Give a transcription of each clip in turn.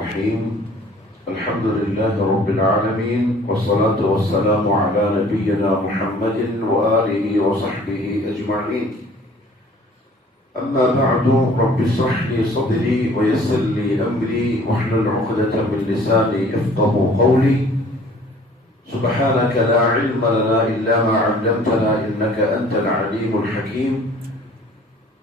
الرحيم الحمد لله رب العالمين والصلاة والسلام على نبينا محمد وآله وصحبه أجمعين أما بعد رب اشرح لي صدري ويسر لي أمري واحلل عقدة من لساني يفقه قولي سبحانك لا علم لنا إلا ما علمتنا إنك أنت العليم الحكيم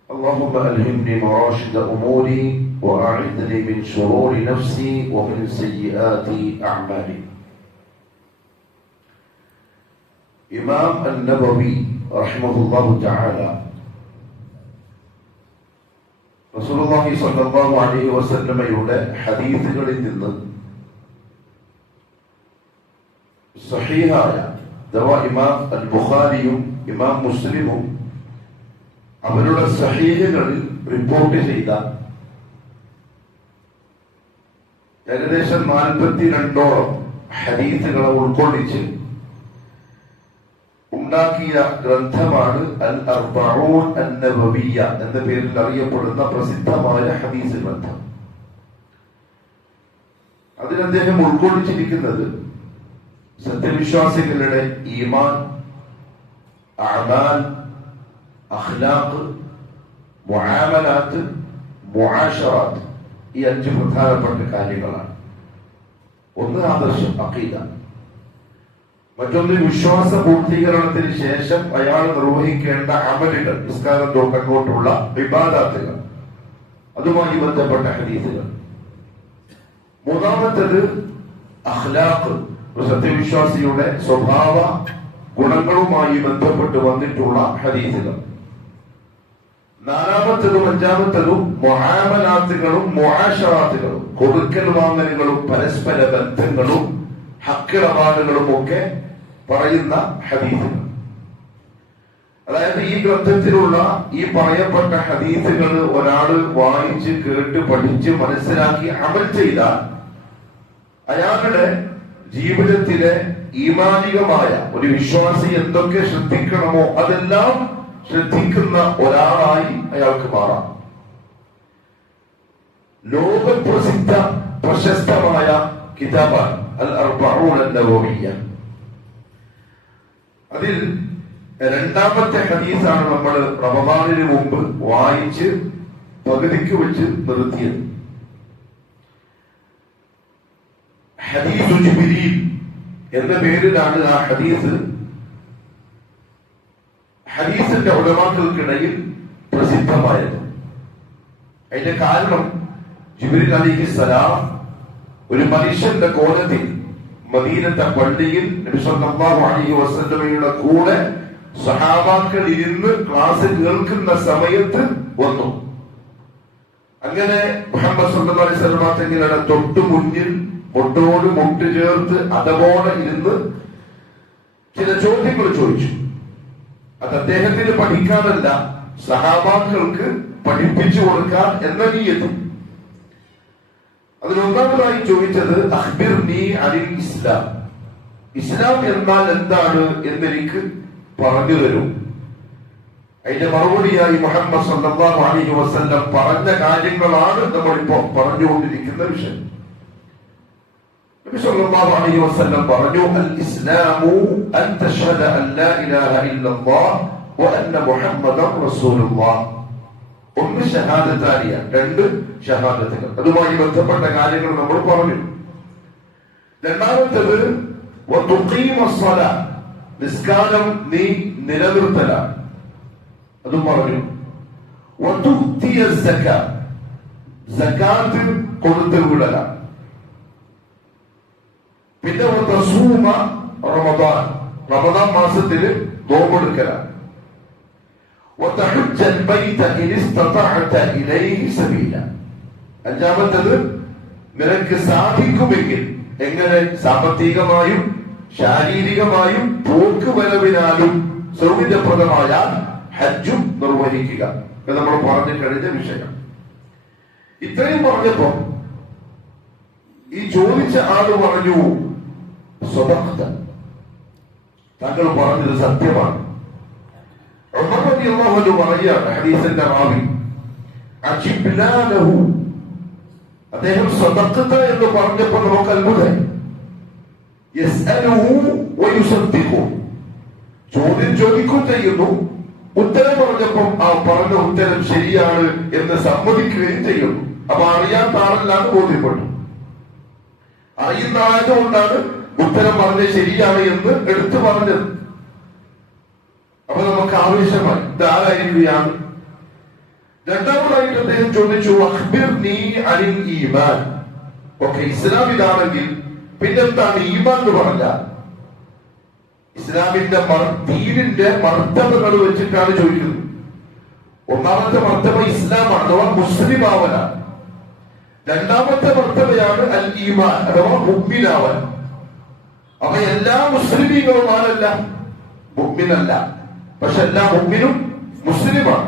اللهم ألهمني مراشد أموري وأعذني من شرور نفسي ومن سيئات أعمالي. إمام النبوي رحمه الله تعالى رسول الله صلى الله عليه وسلم യുടെ ഹദീസുകളിൽ നിന്ന് സഹീഹായ ഇമാം അൽ ബുഖാരിയും ഇമാം മുസ്ലിമും അവരുടെ സഹീഹുകളിൽ റിപ്പോർട്ട് ചെയ്ത ഏകദേശം 42ഓളം ഹദീസുകളെ ഉൾക്കൊള്ളിച്ച് ഉണ്ടാക്കിയ ഗ്രന്ഥമാണ് അൽ അർബഊൻ അൻ-നബവിയ്യ എന്ന പേരിൽ അറിയപ്പെടുന്ന പ്രസിദ്ധമായ ഹദീസ് ഗ്രന്ഥം. അതിൽ അദ്ദേഹം ഉൾക്കൊള്ളിച്ചിരിക്കുന്നത് സത്യവിശ്വാസികളുടെ ഈമാൻ, അഅമാൽ, അഖ്ലാഖ്, മുആമലാത്ത്, മുആശറാത്ത്, ഈ 5 പ്രധാനപ്പെട്ട കാര്യങ്ങളാണ്. ഒന്ന് ആദർശം, അഖീദ. മറ്റൊന്ന് വിശ്വാസ പൂർത്തീകരണത്തിന് ശേഷം അയാൾ നിർവഹിക്കേണ്ട അമലുകൾ, നിസ്കാരം തൊട്ടങ്ങോട്ടുള്ള ഇബാദത്തുകൾ, അതുമായി ബന്ധപ്പെട്ട ഹദീസുകൾ. മൂന്നാമത്തേത് അഖ്ലാഖ്, ഒരു സത്യവിശ്വാസിയുടെ സ്വഭാവ ഗുണങ്ങളുമായി ബന്ധപ്പെട്ട് വന്നിട്ടുള്ള ഹദീസുകൾ. നാലാമത്തതും അഞ്ചാമത്തതും മുആമലാത്തുകളും മുആശറാത്തുകളും, കൊടുക്കൽ വാങ്ങലുകളും പരസ്പര ബന്ധങ്ങളും ഹക്കിടപാടുകളും ഒക്കെ പറയുന്ന ഹദീസുകൾ. അതായത് ഈ ഗ്രന്ഥത്തിലുള്ള ഈ പറയപ്പെട്ട ഹദീസുകൾ ഒരാള് വായിച്ച് കേട്ട് പഠിച്ച് മനസ്സിലാക്കി അമൽ ചെയ്താൽ അയാളുടെ ജീവിതത്തിലെ ഈമാനികമായ ഒരു വിശ്വാസി എന്തൊക്കെ ശ്രദ്ധിക്കണമോ അതെല്ലാം ശ്രദ്ധിക്കുന്ന ഒരാളായി അയാൾക്ക് മാറാം. ലോകപ്രസിദ്ധ പ്രശസ്തമായ കിതാബാണ് അൽ അർബഊൻ അൻ-നബവിയ്യ. അതിൽ രണ്ടാമത്തെ ഹദീസാണ് നമ്മൾ റമദാനിന് മുമ്പ് വായിച്ച് പകുതിക്ക് വെച്ച് നിർത്തിയത്. ഹദീസു ജിബ്രീൽ എന്ന പേരിലാണ് ആ ഹദീസ് ഹദീസിന്റെ ഉലമാക്കൾക്കിടയിൽ പ്രസിദ്ധമായത്. അതിന്റെ കാരണം ജിബ്രീൽ അലൈഹിസ്സലാം ഒരു മനുഷ്യന്റെ കോലത്തിൽ മദീനത്തെ പള്ളിയിൽ നബി സല്ലല്ലാഹു അലൈഹി വസല്ലമയുടെ കൂടെ സഹാബാക്കൾ ഇരുന്ന് ക്ലാസ് കേൾക്കുന്ന സമയത്ത് വന്നു. അങ്ങനെ മുഹമ്മദ് സല്ലല്ലാഹു അലൈഹി വസല്ലമ തങ്ങളുടെ തൊട്ടു മുന്നിൽ മുട്ടോട് മുട്ട് ചേർത്ത് അതവോടെ ഇരുന്ന് ചില ചോദ്യങ്ങൾ ചോദിച്ചു. അത് അദ്ദേഹത്തിന് പഠിക്കാനല്ല, സഹാബാക്കൾക്ക് പഠിപ്പിച്ചു കൊടുക്കാൻ എന്ന നിയ്യത്ത്. അതിലൊന്നാമതായി ചോദിച്ചത് അഖ്ബിർനി അനിൽ ഇസ്ലാം, ഇസ്ലാം എന്നാൽ എന്താണ് എന്നെനിക്ക് പറഞ്ഞു തരൂ. അതിന്റെ മറുപടിയായി മുഹമ്മദ് സല്ലല്ലാഹു അലൈഹി വസല്ലം പറഞ്ഞ കാര്യങ്ങളാണ് നമ്മളിപ്പോ പറഞ്ഞുകൊണ്ടിരിക്കുന്ന വിഷയം. നബി സല്ലല്ലാഹു അലൈഹി വസല്ലം പറഞ്ഞു, അൽ ഇസ്ലാമു അൻ തശ്ഹദ അൻ ലാ ഇലാഹ ഇല്ലല്ലാഹ് വ അന്ന മുഹമ്മദൻ റസൂലുള്ളാഹ്. ഒന്ന് ഷഹാദത്താനിയ, 2 ഷഹാദത്തുകൾ. അതുമായി ബന്ധപ്പെട്ട കാര്യങ്ങൾ നമ്മൾ പറഞ്ഞു. രണ്ടാമത്തേത് വ തുഖീമസ് സ്വലാ, നിസ്കാരം നീ നിലനിർത്തലാണ്, അതും പറഞ്ഞു. വ തുഅ്തിയസ് സകാ, സകാത്ത് കൊടുത്തു വിടലാണ്. പിന്നെ വതസൂമ റമദാൻ, റമദാൻ മാസത്തിൽ നോമ്പെടുക്കലാണ്. വതഹജ്ജൽ ബൈത ഇൻ ഇസ്തതഅത ഇലൈഹി സബീല, അഞ്ചാമത്തേത് നിനക്ക് സാധിക്കുമെങ്കിൽ, എങ്ങനെ? സാമ്പത്തികമായും ശാരീരികമായും പോക്ക് വരവിനാലും സൗകര്യപ്രദമായാൽ ഹജ്ജും നിർവഹിക്കുക. നമ്മൾ പറഞ്ഞു കഴിഞ്ഞ വിഷയം. ഇത്രയും പറഞ്ഞപ്പോ ഈ ചോദിച്ച ആള് പറഞ്ഞു, സ്വദഖ്ത, താങ്കൾ പറഞ്ഞത് സത്യമാണ്. ഉമർ റളിയല്ലാഹു അൻഹു പറയുകയാണ്, ഹദീസിന്റെ റാവി, അജിബ്നാ ലഹു, അദ്ദേഹം സദഖത എന്ന് പറഞ്ഞപ്പോൾ നമുക്ക് അത്ഭുതമായി. യസ്അലുഹു വയുസദ്ദിഖു, ചോദ്യം ചോദിക്കുകയും ചെയ്യുന്നു, ഉത്തരം പറഞ്ഞപ്പം ആ പറഞ്ഞ ഉത്തരം ശരിയാണ് എന്ന് സമ്മതിക്കുകയും ചെയ്യുന്നു. അപ്പൊ അറിയാത്ത ആളല്ലാന്ന് ബോധ്യപ്പെട്ടു. അറിയുന്ന ആയതുകൊണ്ടാണ് ഉത്തരം പറഞ്ഞത് ശരിയാണ് എന്ന് എടുത്തു പറഞ്ഞത്. അപ്പൊ നമുക്ക് ആവേശമായി, ഇതാരായിരിക്കുകയാണ്. രണ്ടാമതായിട്ട് അദ്ദേഹം ചോദിച്ചു, അഖ്ബിർനി അനിൽ ഈമാൻ. ഓക്കെ, ഇസ്ലാം ഇതാണെങ്കിൽ പിന്നെന്താണ് ഈമാൻ എന്ന് പറഞ്ഞാൽ? ഇസ്ലാമിന്റെ ദീനിന്റെ മർത്തബകൾ വെച്ചിട്ടാണ് ചോദിക്കുന്നത്. ഒന്നാമത്തെ മർത്തബ ഇസ്ലാമാണ്, അഥവാ മുസ്ലിം ആവലാണ്. രണ്ടാമത്തെ മർത്തബയാണ് അൽ ഈമാൻ, അഥവാ മുഅ്മിനാവൻ. അപ്പൊ എല്ലാ മുസ്ലിമീങ്ങളും ആരല്ല? മുഅ്മിനല്ല. പക്ഷെ എല്ലാ മുഅ്മിനും മുസ്ലിമാണ്.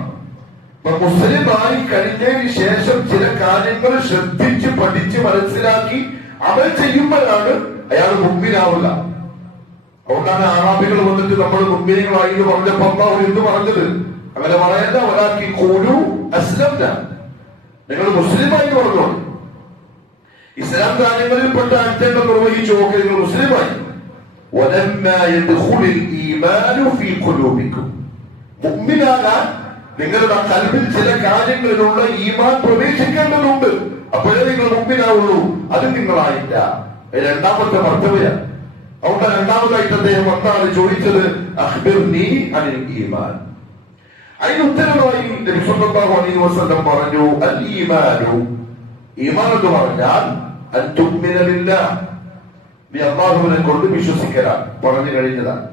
അപ്പൊ മുസ്ലിമായി കഴിഞ്ഞതിന് ശേഷം ചില കാര്യങ്ങൾ ശ്രദ്ധിച്ച് പഠിച്ച് മനസ്സിലാക്കി അമൽ ചെയ്യുമ്പോഴാണ് അയാൾ മുഅ്മിനാവുക. അതുകൊണ്ടാണ് അറാബികൾ വന്നിട്ട് നമ്മൾ മുഅ്മിനീങ്ങളായി എന്ന് പറഞ്ഞപ്പോ അല്ലാഹു എന്ത് പറഞ്ഞത്? അങ്ങനെ പറയല്ല, വലാക്കി ഖൂലു അസ്ലംന, നിങ്ങൾ മുസ്ലിമായി പറഞ്ഞു. ഇസ്ലാം കാര്യങ്ങളിൽപ്പെട്ട അഞ്ചെണ്ണം നിർവഹിച്ചു. ഓക്കെ, നിങ്ങൾ മുസ്ലിമായി. വലമ്മാ യദ്ഖുലുൽ ഈമാനു ഫീ ഖുലൂബിക്കും, മുഅ്മിനാകാൻ നിങ്ങളുടെ ഖൽബിൽ ചില കാര്യങ്ങളിലുള്ള ഈമാൻ പ്രവേശിക്കേണ്ടതുണ്ട്. അപ്പോഴേ നിങ്ങൾ മുഅ്മിനാവുള്ളൂ. അത് നിങ്ങളായില്ല. രണ്ടാമത്തെ മർത്തബയാണ്. അതുകൊണ്ട് രണ്ടാമതായിട്ട് അദ്ദേഹം എന്താണ് ചോദിച്ചത്? അഖ്ബിർനി അനിൽ ഈമാൻ. അതിന് ഉത്തരമായി നബി സല്ലല്ലാഹു അലൈഹി വസല്ലം പറഞ്ഞു, അൽ ഈമാനു, ഈമാൻ എന്ന് പറഞ്ഞാൽ അൻ തുഅ്മിന ബില്ലാഹ്, നീ അല്ലാഹുവിനെ കൊണ്ട് വിശ്വസിക്കലാണ്, പറഞ്ഞു കഴിഞ്ഞതാണ്.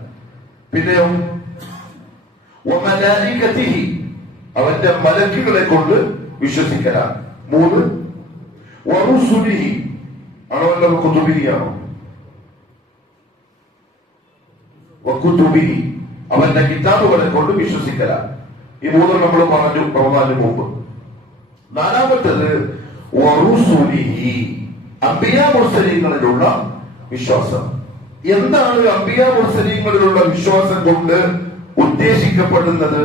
പിന്നെയോ വമലായികതിഹി, അവന്റെ മലക്കുകളെ കൊണ്ട് വിശ്വസിക്കലാണ്. മൂന്ന് വറുസുലിഹി, ആണോ അല്ല കുതുബിഹിയാണോ? വകുതുബിഹി, അവന്റെ കിതാബുകളെ കൊണ്ട് വിശ്വസിക്കലാണ്. ഈ മൂന്നും നമ്മൾ പറഞ്ഞു റമദാനിന് മുമ്പ്. നാലാമത്തേത് വറുസുലിഹി, അംബിയാ മുർസലീങ്ങളിലുള്ള വിശ്വാസം. എന്താണ് അംബിയാ മുർസലീങ്ങളിലുള്ള വിശ്വാസം കൊണ്ട് ഉദ്ദേശിക്കപ്പെടുന്നത്?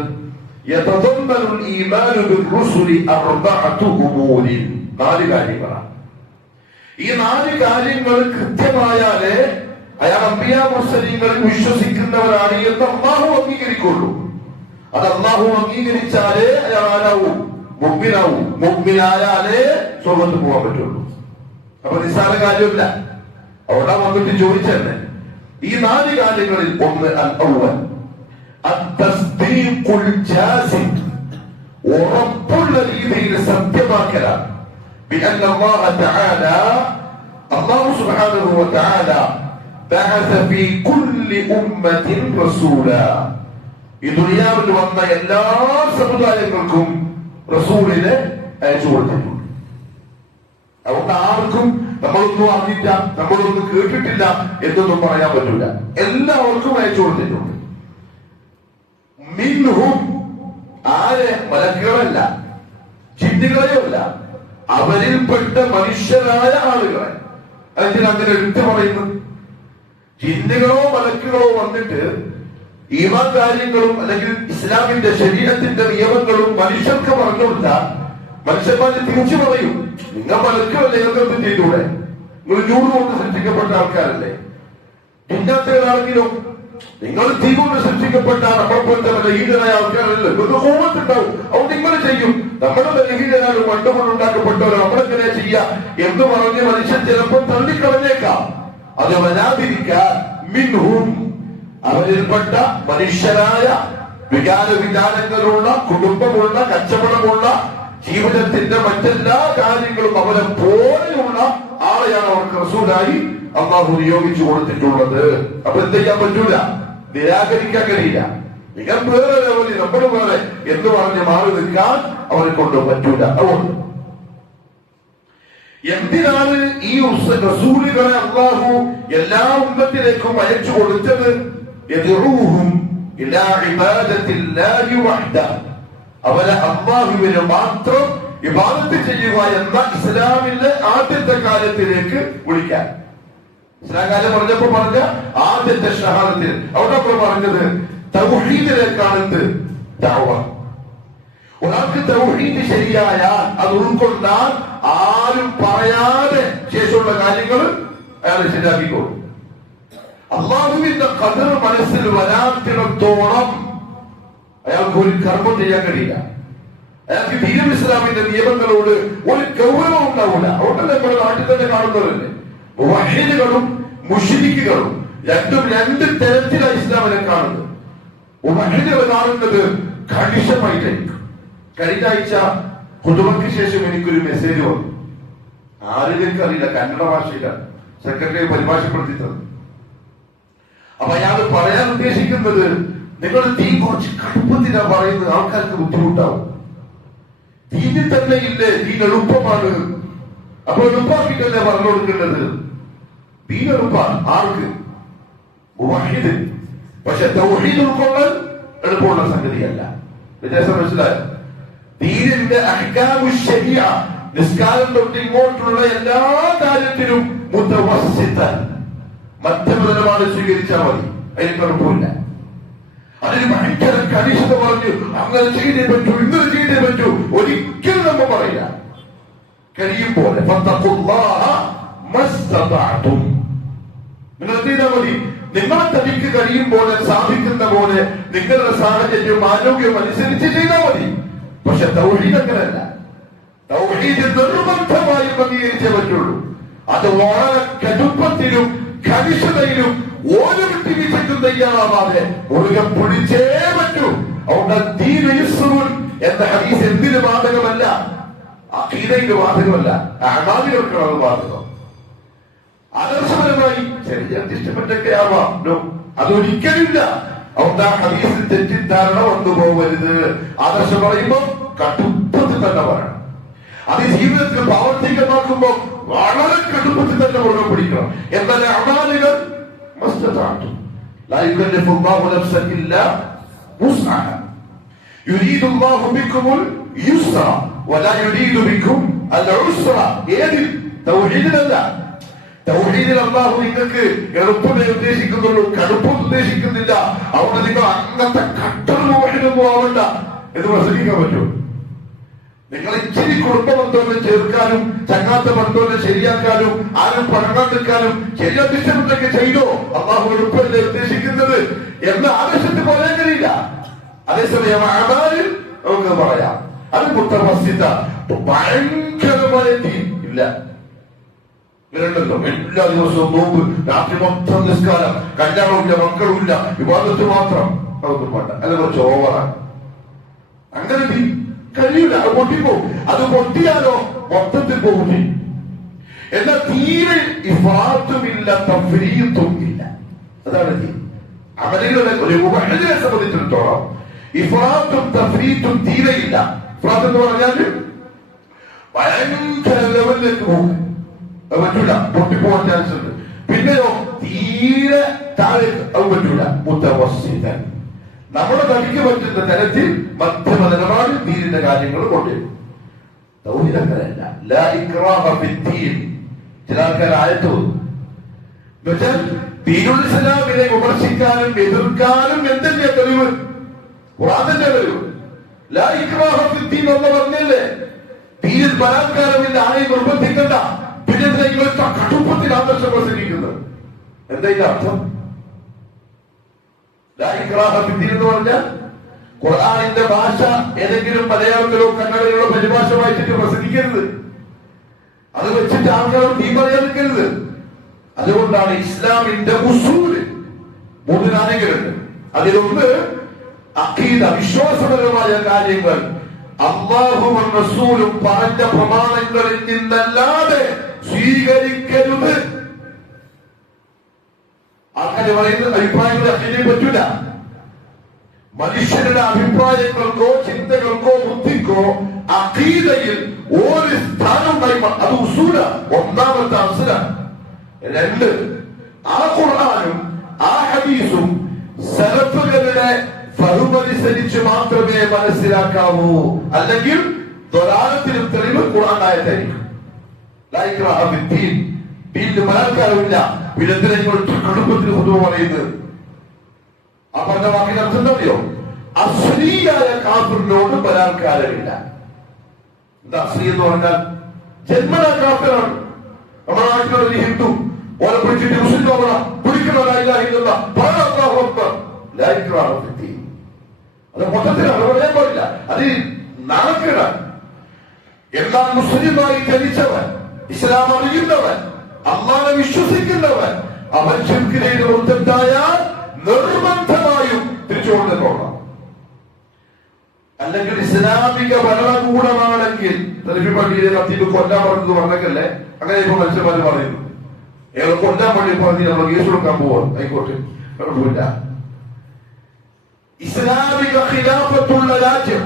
യതദമ്മനുൽ ഈമാനു ബിർറുസുലി അർബഅതു ഉമൂരിൻ, നാല് കാര്യങ്ങളാണ്. ഈ നാല് കാര്യങ്ങൾ കൃത്യമായാലേ അയാൾ അംബിയാ മുർസലീങ്ങളിൽ വിശ്വസിക്കുന്നവരാണ് എന്ന് അല്ലാഹു അംഗീകരിക്കുള്ളൂ. അത് അല്ലാഹു അംഗീകരിച്ചാലേ അയാൾ ആരാവും? മുഅ്മിനാവും. മുഅ്മിനായാലേ സ്വർഗ്ഗത്തിൽ പോകാൻ പറ്റുള്ളൂ. അപ്പൊ നിസ്സാര കാര്യമില്ല. അവിടെ വന്നിട്ട് ചോദിച്ചെന്നെ ഈ നാല് കാര്യങ്ങളിൽ ഒന്ന് അൽ അവ്വൽ അത്തസ്ദീഖുൽ ജാസിം, ഉറപ്പുള്ള രീതിയിൽ സത്യമാക്കലാണ്. ബിഅന്ന അല്ലാഹു തആല, അല്ലാഹു സുബ്ഹാനഹു വ തആല ബഅസ ഫീ കുല്ലി ഉമ്മത്തിൻ റസൂലാ, ഈ ദുനിയാവിൽ വന്ന എല്ലാ സമുദായങ്ങൾക്കും റസൂലിനെ അയച്ചു കൊടുത്തിട്ടുണ്ട്. അതുകൊണ്ട് ആർക്കും നമ്മളൊന്നും അറിഞ്ഞില്ല, നമ്മളൊന്നും കേട്ടിട്ടില്ല എന്നൊന്നും പറയാൻ പറ്റില്ല. എല്ലാവർക്കും അയച്ചു കൊടുത്തിട്ടുണ്ട്. മിൻഹും, ആരെ? മലക്കുകളല്ല, ജിന്നുകളെയല്ല, അവരിൽപ്പെട്ട മനുഷ്യരായ ആളുകളെ. അതിന് അങ്ങനെ എടുത്തു പറയുന്നു. ജിന്നുകളോ മലക്കുകളോ വന്നിട്ട് ഈമാൻ കാര്യങ്ങളും അല്ലെങ്കിൽ ഇസ്ലാമിന്റെ ശരീഅത്തിന്റെ നിയമങ്ങളും മനുഷ്യർക്ക് പറഞ്ഞു കൊടുത്താൽ മനുഷ്യന്മാര് തിരിച്ചു പറയും, നിങ്ങൾ മലക്കുകളല്ലേ, നിങ്ങൾക്ക് ചെയ്തൂടെ? നിങ്ങൾ ചൂട് കൊണ്ട് സൃഷ്ടിക്കപ്പെട്ട ആൾക്കാരല്ലേ? ജിന്നാത്തുകളാണെങ്കിലും നിങ്ങൾ തീ കൊണ്ട് സൃഷ്ടിക്കപ്പെട്ട നമ്മളെപ്പോലത്തെ ബലഹീനരായ ആൾക്കാരല്ലേ? നിങ്ങൾക്ക് കോപത്തുണ്ടാവും, അതുകൊണ്ട് നിങ്ങൾ ചെയ്യും. നമ്മുടെ ബലഹീനരാലും മണ്ണുകൊണ്ട് ഉണ്ടാക്കപ്പെട്ടവരോ നമ്മളെങ്ങനെ ചെയ്യാം എന്ന് പറഞ്ഞ് മനുഷ്യൻ ചിലപ്പോൾ തള്ളിക്കളഞ്ഞേക്കാം. അത് വരാതിരിക്കാൻ മിൻഹും, അവരിൽപ്പെട്ട മനുഷ്യരായ വികാര വിചാരങ്ങളുള്ള, കുടുംബമുള്ള, കച്ചവടമുള്ള, ജീവിതത്തിന്റെ മറ്റെല്ലാ കാര്യങ്ങളും അവരെ പോലെയുള്ള ആളെയാണ് അവർക്ക് റസൂലായി അല്ലാഹു നിയോഗിച്ചു കൊടുത്തിട്ടുള്ളത്. അപ്പൊ എന്ത് ചെയ്യാൻ പറ്റൂല? നിരാകരിക്കാൻ കഴിയില്ല. നിങ്ങൾ വേറെ ലെവലിൽ നമ്മൾ വേറെ എന്ന് പറഞ്ഞ് മാറി നിൽക്കാൻ അവരെ കൊണ്ട് പറ്റൂല. അതുകൊണ്ട് എന്തിനാണ് ഈ റസൂലുകളെ അല്ലാഹു എല്ലാ ഉമ്മത്തിലേക്കും അയച്ചു കൊടുത്തത്? യദ്ഉഹും ഇലാ ഇബാദത്തില്ലാഹി വഹ്ദഹു, അവരെ അല്ലാഹുവിനെ മാത്രം ഇബാദത്ത് ചെയ്യുക എന്ന ഇസ്ലാമിലെ ആദ്യത്തെ കാര്യത്തിലേക്ക് വിളിക്കാൻ. ഇസ്ലാം കാര്യം പറഞ്ഞപ്പോ പറഞ്ഞ ആദ്യത്തെ ഷഹാദത്തിൽ അവിടെ പറഞ്ഞത് തൗഹീദിലേക്കാണ് ദഅവ. ഒരാൾക്ക് തൗഹീദ് ശരിയായാൽ, അത് ഉൾക്കൊണ്ടാൽ ആരും പറയാതെ ശേഷമുള്ള കാര്യങ്ങൾ അയാൾ ശരിയാക്കിക്കോളും. അള്ളാഹുവിന്റെ ഖദർ മനസ്സിൽ വരാത്തിടത്തോളം അയാൾക്ക് ഒരു കർമ്മം ചെയ്യാൻ കഴിയില്ല. അയാൾക്ക് ദീനുൽ ഇസ്ലാമിന്റെ നിയമങ്ങളോട് ഒരു ഗൗരവം ഉണ്ടാവില്ല. അതുകൊണ്ടല്ലേ നമ്മുടെ നാട്ടിൽ തന്നെ കാണുന്നവരല്ലേ മുവഹ്ഹിദുകളും മുശ്രിക്കുകളും രണ്ടും രണ്ട് തരത്തിലാണ് ഇസ്ലാമിനെ കാണുന്നത്. മുവഹ്ഹിദുകൾ കാണുന്നത് കണിശമായിട്ടായിരിക്കും. കഴിഞ്ഞ ആഴ്ച ഖുതുബയ്ക്ക് ശേഷം എനിക്കൊരു മെസ്സേജ് വന്നു. ആരുടെയൊക്കെ അറിയില്ല, കന്നഡ ഭാഷയിലാണ് സെക്രട്ടറി പരിഭാഷപ്പെടുത്തി തന്നു. അപ്പൊ അയാൾ പറയാൻ ഉദ്ദേശിക്കുന്നത്, നിങ്ങൾ ദീൻ കുറച്ച് കടുപ്പത്തിനാ പറയുന്നത്, ആൾക്കാർക്ക് ബുദ്ധിമുട്ടാവും. ദീനിൽ തന്നെ ഇല്ലേ, ദീൻ എളുപ്പമാണ്, അപ്പൊ എളുപ്പാക്കിട്ടല്ലേ പറഞ്ഞു കൊടുക്കേണ്ടത്. ദീൻ എളുപ്പമാണ് ആർക്ക്? മുവഹ്ഹിദ്. പക്ഷെ തൗഹീദ് ഉൾക്കൊള്ളൽ എളുപ്പമുള്ള സംഗതിയല്ല. വ്യത്യാസം മനസ്സിലായോ? ദീനിന്റെ അഹ്കാമു ശരിയ, നിസ്കാരം തൊട്ട് ഇങ്ങോട്ടുള്ള എല്ലാ കാര്യത്തിലും മുതവസ്സിത്തൻ, മധ്യമ നിലപാട് സ്വീകരിച്ചാൽ മതി, അതിന് കുഴപ്പമില്ല. അതിന് ഭയങ്കര കണിശത പറഞ്ഞു അങ്ങനെ ചെയ്തേ പറ്റൂ, ഇങ്ങനെ ചെയ്തേ പറ്റൂ, ഒരിക്കലും നമ്മൾ പറയില്ല. കഴിയും പോലെ നിങ്ങൾ എന്ത് ചെയ്താൽ മതി, നിങ്ങളെ തനിക്ക് കഴിയും പോലെ, സാധിക്കുന്ന പോലെ, നിങ്ങളുടെ സാഹചര്യം ആരോഗ്യം അനുസരിച്ച് ചെയ്താൽ മതി. പക്ഷെ തൗഹീദ് അങ്ങനെയല്ല. തൗഹീദ് നിർബന്ധമായി അംഗീകരിച്ചേ പറ്റുള്ളൂ. അത് വളരെ കടുപ്പത്തിലും കണിശതയിലും ഓരോ വിട്ടുവീഴ്ചയ്ക്കും തയ്യാറാവാതെ മുറുകെ പിടിച്ചേ പറ്റൂ. അതുകൊണ്ട് ദീൻ യുസ്റുൻ എന്ന ഹദീസ് എന്തിന് ബാധകമല്ല? അഖീദയിന് ബാധകമല്ല, അഅ്മാലികൾക്കാണ് അത് ബാധകം. ആദർശപരമായി ചെറിയ ഇഷ്ടപ്പെട്ടൊക്കെ ആവാം, അതൊരിക്കലില്ല. അതുകൊണ്ട് ആ ഹദീസിൽ തെറ്റിദ്ധാരണ വന്നു പോകരുത്. ആദർശം പറയുമ്പോൾ കടുപ്പത്തിൽ തന്നെ പറയണം. അത് ജീവിതത്തിൽ പ്രാവർത്തികമാക്കുമ്പോൾ വളരെ കടുപ്പത്തിൽ തന്നെ മുറുകെ പിടിക്കണം. എന്നാൽ അഅ്മാലുകൾ മസ്തതഅതും ലാ യുകല്ലിഫുല്ലാഹു നഫ്സൻ ഇല്ലാ വുസ്അഹാ യുരീദുല്ലാഹു ബിക്കുമുൽ യുസ്റ വലാ യുരീദു ബിക്കും അൽ ഉസ്റ. ഏതിൽ? തൗഹീദിലല്ല. തൗഹീദിൽ അല്ലാഹു നിങ്ങൾക്ക് എളുപ്പമേ ഉദ്ദേശിക്കുന്നുള്ളൂ, കടുപ്പം ഉദ്ദേശിക്കുന്നില്ല. അവിടെ നിങ്ങൾ അങ്ങനത്തെ കട്ടർ മുവഹ്ഹിദൊന്നും ആവണ്ട എന്ന് പ്രസംഗിക്കാൻ പറ്റും. നിങ്ങൾ ഇച്ചിരി കുടുംബ ബന്ധങ്ങൾ ചേർക്കാനും ചങ്ങാത്ത ബന്ധങ്ങൾ ശരിയാക്കാനും ആരും പണങ്ങാണ്ടിരിക്കാനും ശരിയാ ഇഷ്ടപ്പെട്ടൊക്കെ ചെയ്തോ, അള്ളാഹു എളുപ്പമല്ലേ ഉദ്ദേശിക്കുന്നത് എന്ന ആവശ്യത്തിൽ പറയാൻ കഴിയില്ല. അതേസമയം അഅ്മാലിൽ നമുക്ക് പറയാം അത് മുത്തവസ്സിത, ഭയങ്കരമായ ദീൻ ഇല്ല. ഇവരുണ്ടല്ലോ എല്ലാ ദിവസവും നോമ്പ്, രാത്രി മൊത്തം നിസ്കാരം, കല്യാണമില്ല, മക്കളുമില്ല, വിവാദത്ത് മാത്രം, അതൊന്നും വേണ്ട. അത് കുറച്ച് ഓവറാണ്. അങ്ങനെ കഴിയില്ല, അത് പൊട്ടിപ്പോകും. അത് പൊട്ടിയാലോ മൊത്തത്തിൽ പോകും. എന്നാൽ തീരെ ഇഫ്റാത്തുമില്ല, തഫ്രീത്തും ഇല്ല. അതാണ് ദീൻ. അമലുകളെ ഒരു മുവഹ്ഹിദിനെ സംബന്ധിച്ചിടത്തോളം ഇഫ്റാത്തും തഫ്രീത്തും തീരെയില്ല. ഇഫ്റാത്ത് എന്ന് പറഞ്ഞാൽ ഭയങ്കര ലെവലിലേക്ക് പോകും, അത് പറ്റൂല, പൊട്ടിപ്പോകാൻ ചാൻസ് ഉണ്ട്. പിന്നെയോ തീരെ താഴെ, അത് പറ്റൂല. മുതവസ്സിതൻ, നമ്മുടെ തനിക്ക് പറ്റുന്ന തരത്തിൽ മധ്യമ നിലപാട് ദീനിന്റെ കാര്യങ്ങൾ കൊണ്ടുവരും. തൗഹീദ് അങ്ങനെയല്ല. ലാ ഇക്റാഹ ഫിദ്ദീൻ. ചില ആൾക്കാർ ആയത്ത് എന്നുവെച്ചാൽ ദീനുൽ ഇസ്ലാമിനെ വിമർശിക്കാനും എതിർക്കാനും എന്തിന്റെ തെളിവ്? ഖുർആനിന്റെ തെളിവ്. ലാ ഇക്റാഹ ഫിദ്ദീൻ എന്ന് പറഞ്ഞല്ലേ, ദീനിൽ ബലാത്കാരമില്ല, ആരെയും നിർബന്ധിക്കണ്ട. പിന്നെ ഇങ്ങനത്തെ കടുപ്പത്തിൽ ആദർശം പ്രസംഗിക്കുന്നത് എന്താ ഇതിന്റെ അർത്ഥം? എന്ന് പറഞ്ഞാൽ ഖുർആനിന്റെ ഭാഷ ഏതെങ്കിലും മലയാളത്തിലോ കന്നഡയിലോ പരിഭാഷ വായിച്ചിട്ട് പ്രസംഗിക്കരുത്. അത് വെച്ചിട്ട് ആളുകൾ നീ പറയാൻ നിൽക്കരുത്. അതുകൊണ്ടാണ് ഇസ്ലാമിന്റെ ഉസൂല് 3 കാര്യങ്ങളുണ്ട്. അതിലൊന്ന് അഖീദ, വിശ്വാസപരമായ കാര്യങ്ങൾ. അല്ലാഹുവും റസൂലും പറഞ്ഞ പ്രമാണങ്ങളിൽ നിന്നല്ലാതെ സ്വീകരിക്കരുത്. അങ്ങനെ പറയുന്ന അഭിപ്രായങ്ങൾ അഖീദയിൽ പറ്റൂല. മനുഷ്യരുടെ അഭിപ്രായങ്ങൾക്കോ ചിന്തകൾക്കോ ബുദ്ധിക്കോ അഖീദയിൽ ഒരു സ്ഥാനമായി. അത് ഉസൂല, ഒന്നാമത്തെ അസ്ലാണ്. 2, ആ ഖുർആനും ആ ഹദീസും സലഫുകളുടെ ഫഹ്മനുസരിച്ച് മാത്രമേ മനസ്സിലാക്കാവൂ. അല്ലെങ്കിൽ ദലാലത്തിനും തെളിവ് ഖുർആൻ ആയതായിരിക്കും. ലാ ഇക്റാഹ ഫിദ്ദീൻ, ദീനിൽ ബലാത്കാരമില്ല. വിലത്തിനെ കുടുംബത്തിന് പൊതുവെ പറയുന്നത് ആ പറഞ്ഞ വാക്കിന്റെ അർത്ഥം എന്താ അറിയോ? അസ്ലിയായ കാഫിറിനോട് ബലാത്കാരമില്ല. എന്താ അസ്ലി എന്ന് പറഞ്ഞാൽ? ജന്മനാ കാഫിറാണ്. നമ്മുടെ നാട്ടിലൊരു ഹിന്ദു ഓലെ പിടിച്ചിട്ട് മുസ്ലിം നോക്കണം, പിടിക്കണോ ലാ ഇലാഹ ഇല്ലല്ലാഹ്, പറയണം അല്ലാഹു അക്ബർ, ലാ ഇക്റാഹ ഫിദ്ദീൻ. അത് മൊത്തത്തിലാണ്, പറയാൻ പാടില്ല, അത് നാണക്കേടാണ്. എന്നാൽ മുസ്ലിമായി ജനിച്ചവൻ, ഇസ്ലാം അറിയുന്നവൻ, അല്ലാഹുവിനെ വിശ്വസിക്കുന്നവൻ, അവൻ ശിർക്ക് ചെയ്ത് മുർത്തദ്ദായാൽ നിർബന്ധമായും തിരിച്ചുകൊണ്ട് പോകണം. അല്ലെങ്കിൽ ഇസ്ലാമിക ഭരണകൂടമാണെങ്കിൽ തലഫി പള്ളിയിലെ കത്തിട്ട് കൊല്ലാൻ പറഞ്ഞത് പറഞ്ഞല്ലേ, അങ്ങനെ ഇപ്പൊ മനുഷ്യന്മാര് പറയുന്നു. ഏതോ കൊല്ലാൻ പള്ളി പറഞ്ഞ് നമ്മൾ കേസ് കൊടുക്കാൻ പോവാം, ആയിക്കോട്ടെ, കുഴപ്പമില്ല. ഇസ്ലാമിക ഖിലാഫത്തുള്ള രാജ്യം,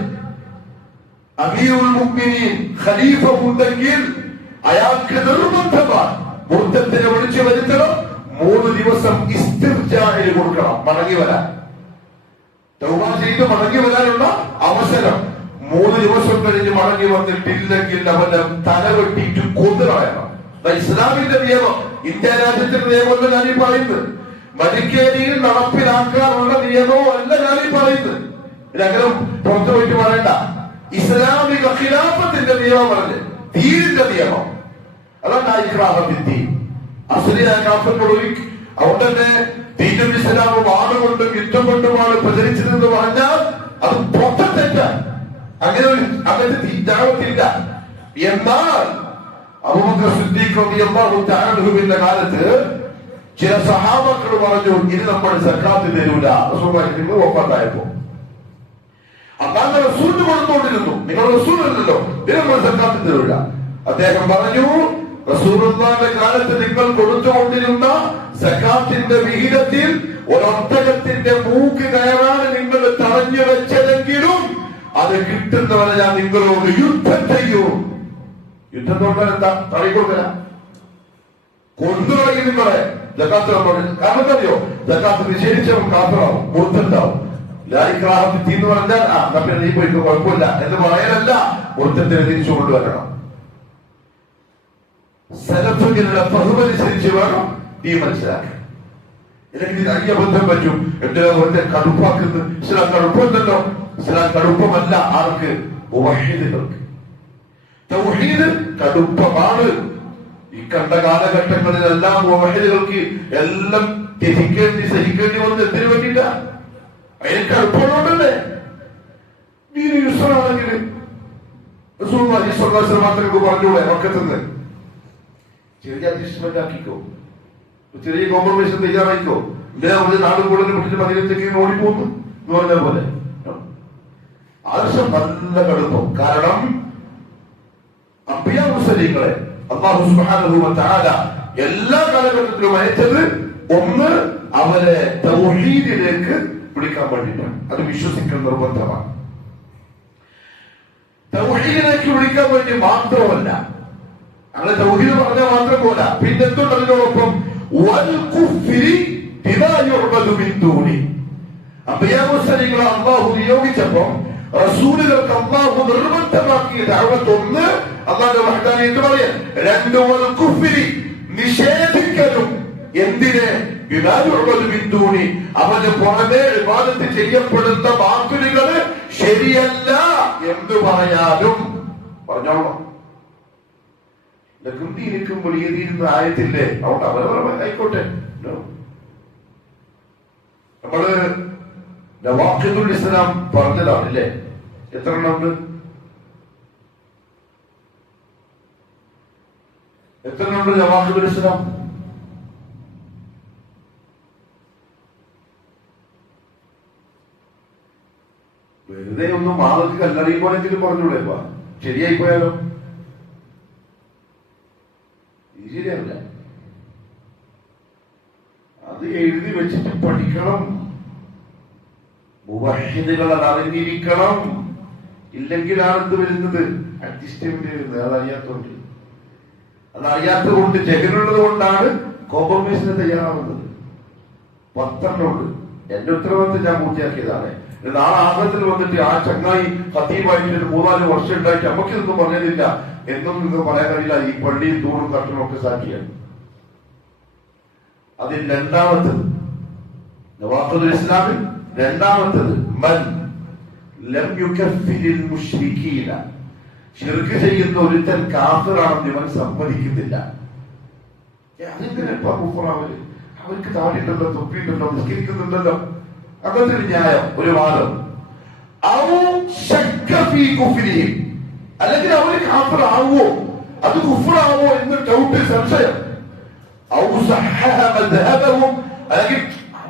അമീറുൽ മുഅ്മിനീൻ ഖലീഫ ഉണ്ടെങ്കിൽ അയാൾക്ക് നിർബന്ധമാണ് മുർത്തദ്ദിനെ വിളിച്ചു വരുത്തണം. 3 ദിവസം ഇസ്തിർജാഇൽ കൊടുക്കണം, മടങ്ങി വരാൻ. തൗബ ചെയ്ത് മടങ്ങി വരാനുള്ള അവസരം. 3 ദിവസം കഴിഞ്ഞ് മടങ്ങി വന്നിട്ടില്ലെങ്കിൽ അവന്റെ തല വെട്ടിയിട്ട് കൊന്നുകളയണം. ഇസ്ലാമിന്റെ നിയമം, ഇന്ത്യ രാജ്യത്തിന്റെ നിയമമല്ല ഞാനീ പറയുന്നത്, മടിക്കേരിയിൽ നടപ്പിലാക്കാനുള്ള നിയമവും അല്ല ഞാനീ പറയുന്നത്. ഇതിനങ്ങനെ പുറത്തു പോയിട്ട് പറയണ്ട. ഇസ്ലാമിക ഖിലാഫത്തിന്റെ നിയമം പറഞ്ഞ്, ദീനിന്റെ നിയമം. അതാണ് ഇക്റാഹ ഫിദ്ദീൻ. അസ്ലിയായ കാഫിറുകൾ അതുകൊണ്ട് തന്നെ ദീനുൽ ഇസ്ലാം വാദുകൊണ്ടും യുദ്ധം കൊണ്ടുമാണ് പ്രചരിച്ചതെന്ന് പറഞ്ഞാൽ അത് പൊട്ടത്തെറ്റാണ്. അങ്ങനത്തെ ദഅവത്തില്ല. എന്നാൽ അബൂബക്കർ സിദ്ദീഖ് റളിയല്ലാഹു തആല അൻഹുവിന്റെ കാലത്ത് ചില സഹാബാക്കൾ പറഞ്ഞു, ഇനി നമ്മൾ സക്കാത്ത് തരൂല. റസൂലുള്ളാഹി വഫാത്തായപ്പോ അല്ലാഹു റസൂലിന് കൊടുത്തുകൊണ്ടിരുന്നു, നിങ്ങൾ റസൂലല്ലല്ലോ, ഇനി നമ്മൾ സക്കാത്ത് തരൂല. അദ്ദേഹം പറഞ്ഞു, റസൂലുള്ളാഹിയുടെ കാലത്ത് നിങ്ങൾ കൊടുത്തുകൊണ്ടിരുന്ന സക്കാത്തിന്റെ വിഹിതത്തിൽ ഒരൊട്ടകത്തിന്റെ മൂക്ക് കയറാൻ നിങ്ങൾ തടഞ്ഞു വെച്ചതെങ്കിലും അത് കിട്ടുന്നവരെ ഞാൻ നിങ്ങളോട് യുദ്ധം ചെയ്യൂ. യുദ്ധം തോന്നാൻ എന്താ? തടയിക്കൊടുക്കല, കൊണ്ടുപോയി നിങ്ങളെ സക്കാത്ത്. കാരണം അറിയോ, സക്കാത്ത് നിഷേധിച്ചവൻ കാഫിറാവും, മുർത്തദ്ദാവും. ലാ ഇക്റാഹ ഫിദ്ദീൻ എന്ന് പറഞ്ഞാൽ പിന്നെ നീ പോയിക്കോ, കുഴപ്പമില്ല എന്ന് പറയാനല്ല, മുർത്തദ്ദിനെ തിരിച്ചു കൊണ്ടുവരണം. സലഫുകളുടെ പതിവനുസരിച്ച് വേണം നീ മനസ്സിലാക്കാൻ. എനിക്ക് ഇത് അയ്യബന്ധം പറ്റും, എന്തിനാ വെറുതെ കടുപ്പാക്കുന്നത്? ഇസ്ലാം കടുപ്പമല്ലോ. ഇസ്ലാം കടുപ്പമല്ല ആർക്ക്? മുവഹ്ഹിദുകൾക്ക്. തൗഹീദ് കടുപ്പമാണ്. ഈ കണ്ട കാലഘട്ടങ്ങളിലെല്ലാം മുവഹ്ഹിദുകൾക്ക് എല്ലാം സഹിക്കേണ്ടി വന്ന് എന്തിനു വേണ്ടിയില്ല? അതിന് കടുപ്പമുണ്ടല്ലേ. നീ യുസ്റാണെങ്കിൽ റസൂലുള്ളാഹി സ്വല്ലല്ലാഹു അലൈഹി വസല്ലം മാത്രമേ പറഞ്ഞൂടെ മക്കത്തുനിന്ന് ചെറിയ അഡ്ജസ്റ്റ്മെന്റ് ആക്കിക്കോ, ചെറിയ കോംപ്രമൈസ് തയ്യാറായിക്കോ. എന്തിനാ ഒരു നാടും കൂടുതൽ വിട്ടിട്ട് മദീനത്തേക്ക് ഓടിപ്പോന്നു എന്ന് പറഞ്ഞ പോലെ ആവശ്യം നല്ല കടുപ്പം. കാരണം അംബിയാ മുർസലീങ്ങളെ അല്ലാഹു സുബ്ഹാനഹു വ തആല എല്ലാ കാലഘട്ടത്തിലും അയച്ചത് ഒന്ന് അവരെ തൗഹീദിലേക്ക് വിളിക്കാൻ വേണ്ടിയിട്ടാണ്. അത് വിശ്വസിക്കൽ നിർബന്ധമാണ്. തൗഹീദിലേക്ക് വിളിക്കാൻ വേണ്ടി മാത്രമല്ല, അങ്ങനെ തൗഹീദ് പറഞ്ഞാൽ മാത്രം പോല, പിന്നെന്തുണ്ട് അതിനോടൊപ്പം അംബിയാ മുർസലീങ്ങളെ അല്ലാഹു നിയോഗിച്ചപ്പോ റസൂലുകൾക്ക് അല്ലാഹു നിർബന്ധമാക്കിയ ദഅവത്ത് ഒന്ന് അല്ലാഹുവിന്റെ വഹ്ദാനിയത്ത് പറയാൻ, രണ്ട് വൽ കുഫ്രി നിഷേധിക്കലും. എന്തിനെ? അവന് പുറമെ ഇബാദത്ത് ചെയ്യപ്പെടുന്ന ബാത്തുലുകള് ശരിയല്ല എന്ന് പറയാനും പറഞ്ഞോളാം. എനിക്കും വലിയ തീരുന്ന ആയത്തില്ലേ, അതുകൊണ്ട് അവരവരെ ആയിക്കോട്ടെ. നമ്മള് നവാഖിദുൽ ഇസ്ലാം പറഞ്ഞതാണ് അല്ലേ? എത്ര എണ്ണമുണ്ട്? എത്ര എണ്ണമുണ്ട് നവാഖിദുൽ ഇസ്ലാം? വെറുതെ ഒന്നും ആൾക്ക് കല്ലറിയുമ്പോഴെങ്കിലും പറഞ്ഞൂടെ, ശരിയായി പോയാലോ? ശരിയല്ല. അത് എഴുതി വെച്ചിട്ട് പഠിക്കണം, മുവഹ്ഹിദുകൾ അത് അറിഞ്ഞിരിക്കണം. ഇല്ലെങ്കിൽ ആണെന്ത് വരുന്നത്? അഡ്ജസ്റ്റ്മെന്റ് വരുന്നത്. അതറിയാത്തത് കൊണ്ട്, ജഹലുള്ളത് കൊണ്ടാണ് കോംപ്രമൈസിന് തയ്യാറാവുന്നത്. 10 ഉണ്ട്. എന്റെ ഉത്തരവാദിത്തം ഞാൻ പൂർത്തിയാക്കിയതാണ്. നാളെ ആഗ്രഹത്തിൽ വന്നിട്ട് ആ ചങ്ങായി ഖതീബായിട്ട് 3-4 വർഷം ഉണ്ടായിട്ട് നമുക്കിതൊന്നും പറഞ്ഞതില്ല എന്നും നിങ്ങൾ പറയാൻ കഴിയില്ല. ഈ പള്ളിയും തൂണും കട്ടനും ഒക്കെ സാക്ഷിയാണ്. അതിൽ രണ്ടാമത്തത് നവാഖിദുൽ ഇസ്ലാമിൽ രണ്ടാമത്തത് മൻ ലം യുകഫിരിൽ മുശ്രികീന, ശിർക്ക് ചെയ്യുന്ന ഒരുത്തൻ കാഫിറാണെന്ന് ഇവൻ സമ്മതിക്കുന്നില്ല. അതെങ്ങനെ കുഫറാവല്? അവർക്ക് താടിയുണ്ടല്ലോ, തൊപ്പിയുണ്ടല്ലോ, നിസ്കരിക്കുന്നുണ്ടല്ലോ, അങ്ങനത്തെ ഒരു ന്യായം, ഒരു വാദം. അല്ലെങ്കിൽ അവര് കാഫിറാവോ, അത് കുഫറാവോ എന്ന് ഡൗട്ട്, സംശയം. അല്ലെങ്കിൽ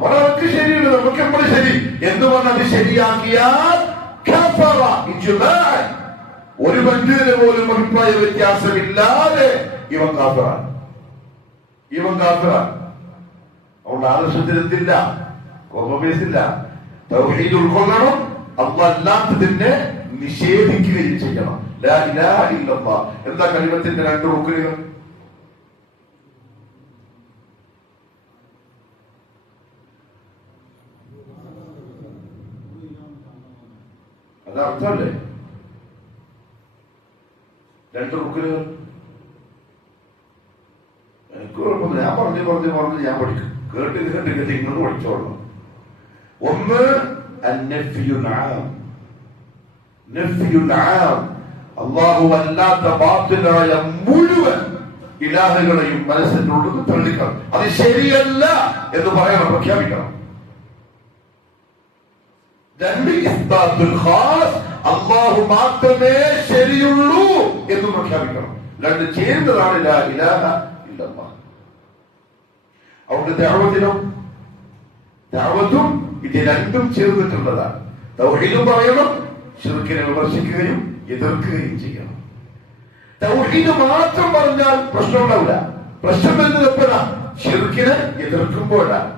അവർക്ക് ശരിയുണ്ട്, നമുക്ക് എപ്പോഴും ശരി എന്ന് പറഞ്ഞത് ശരിയാക്കിയാൽ ഒരു പണ്ഡിതന് പോലും അഭിപ്രായ വ്യത്യാസമില്ലാതെ ഇവൻ കാഫിറാണ്. അതുകൊണ്ട് ആദർശത്തിനെത്തില്ല, കോംപ്രമൈസില്ല. തൗഹീദ് ഉൾക്കൊള്ളണം, അല്ലാത്തതിനെ നിഷേധിക്കുകയും ചെയ്യണം. ലാ ഇലാഹ ഇല്ലല്ലാഹ് എന്താ കലിമത്തിന്റെ രണ്ട് റുക്നുകൾ? അതർത്ഥമല്ലേ? രണ്ട് റുക്നുകൾ. എനിക്ക് കുഴപ്പമില്ല, ഞാൻ പറഞ്ഞു ഞാൻ പഠിക്കും. കേട്ട് നിങ്ങൾ പഠിച്ചോളണം. ഒന്ന് അല്ലാഹു അല്ലാത്ത ബാത്തിലായ മുഴുവൻ ഇലാഹുകളെയും മനസ്സിനുള്ളത് തള്ളിക്കണം. അത് ശരിയല്ല എന്ന് പറയണം, പ്രഖ്യാപിക്കണം. രണ്ട് ഇസ്ബാത്തുൽ ഖാസ്, അല്ലാഹു മാത്രമേ ശരിയുള്ളൂ എന്ന് പ്രഖ്യാപിക്കണം. രണ്ട് ചേർന്നതാണ് ലാ ഇലാഹ ഇല്ലല്ലാഹ്. അവിടെ ദഅവത്തും ഇത് രണ്ടും ചേർന്നിട്ടുള്ളതാണ്. തൗഹീദും പറയണം, ശിർക്കിനെ വിമർശിക്കുകയും എതിർക്കുകയും ചെയ്യണം. തൗഹീദ് മാത്രം പറഞ്ഞാൽ പ്രശ്നം ഉണ്ടാവില്ല. പ്രശ്നം വരുന്നത് എപ്പോഴാണ്? ശിർക്കിനെ എതിർക്കുമ്പോഴാണ്.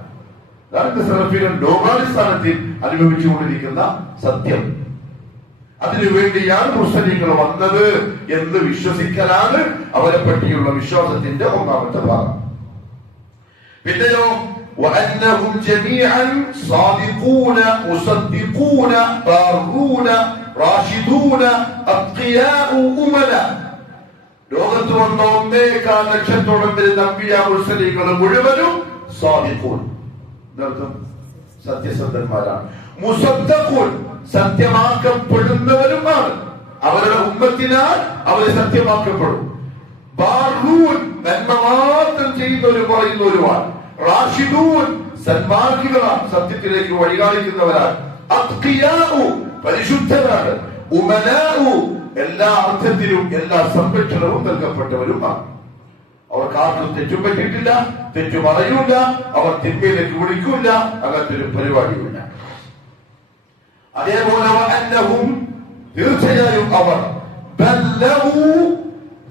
അതാണ് സലഫികൾ ലോകാടിസ്ഥാനത്തിൽ അനുഭവിച്ചുകൊണ്ടിരിക്കുന്ന സത്യം. അതിനുവേണ്ടിയാണ് മുസ്ലിങ്ങൾ വന്നത് എന്ന് വിശ്വസിക്കലാണ് അവരെ പറ്റിയുള്ള വിശ്വാസത്തിന്റെ ഒന്നാമത്തെ ഭാഗം. പിന്നെയോ وأنهم جميعا صادقون مصدقون بارون راشدون أتقياء أمنا. ലോകത്ത് വന്ന 1.4 ലക്ഷത്തോളം വരുന്ന അമ്പിയാ മുർസലീങ്ങൾ മുഴുവനും സാദിഖൂൻ, സത്യസന്ധന്മാരാണ്. മുസദ്ദഖൂൻ, സത്യമാക്കപ്പെടുന്നവരുമാണ്. അവരുടെ ഉമ്മത്തിനാൽ അവരെ സത്യമാക്കപ്പെടും. ബാറൂൻ, നന്മ മാത്രം ചെയ്യുന്നവരും പറയുന്നവരുമാണ്. റാഷിദൂൻ, സന്മാർഗികളാണ്, സത്യത്തിലേക്ക് വഴികാണിക്കുന്നവരാണ്. അത്ഖിയാഉ, പരിശുദ്ധരാണ്. ഉമനാഉ, എല്ലാ അർത്ഥത്തിലും എല്ലാ സംരക്ഷണവും നൽകപ്പെട്ടവരുമാണ്. അവർക്ക് ആർക്കും തെറ്റും പറ്റിയിട്ടില്ല, തെറ്റു പറയൂല, അവർ തിന്മയിലേക്ക് വിളിക്കൂല, അങ്ങനത്തെ ഒരു പരിപാടിയില്ല. അതേപോലെ അന്നഹും, തീർച്ചയായും അവർ ബല്ലഗു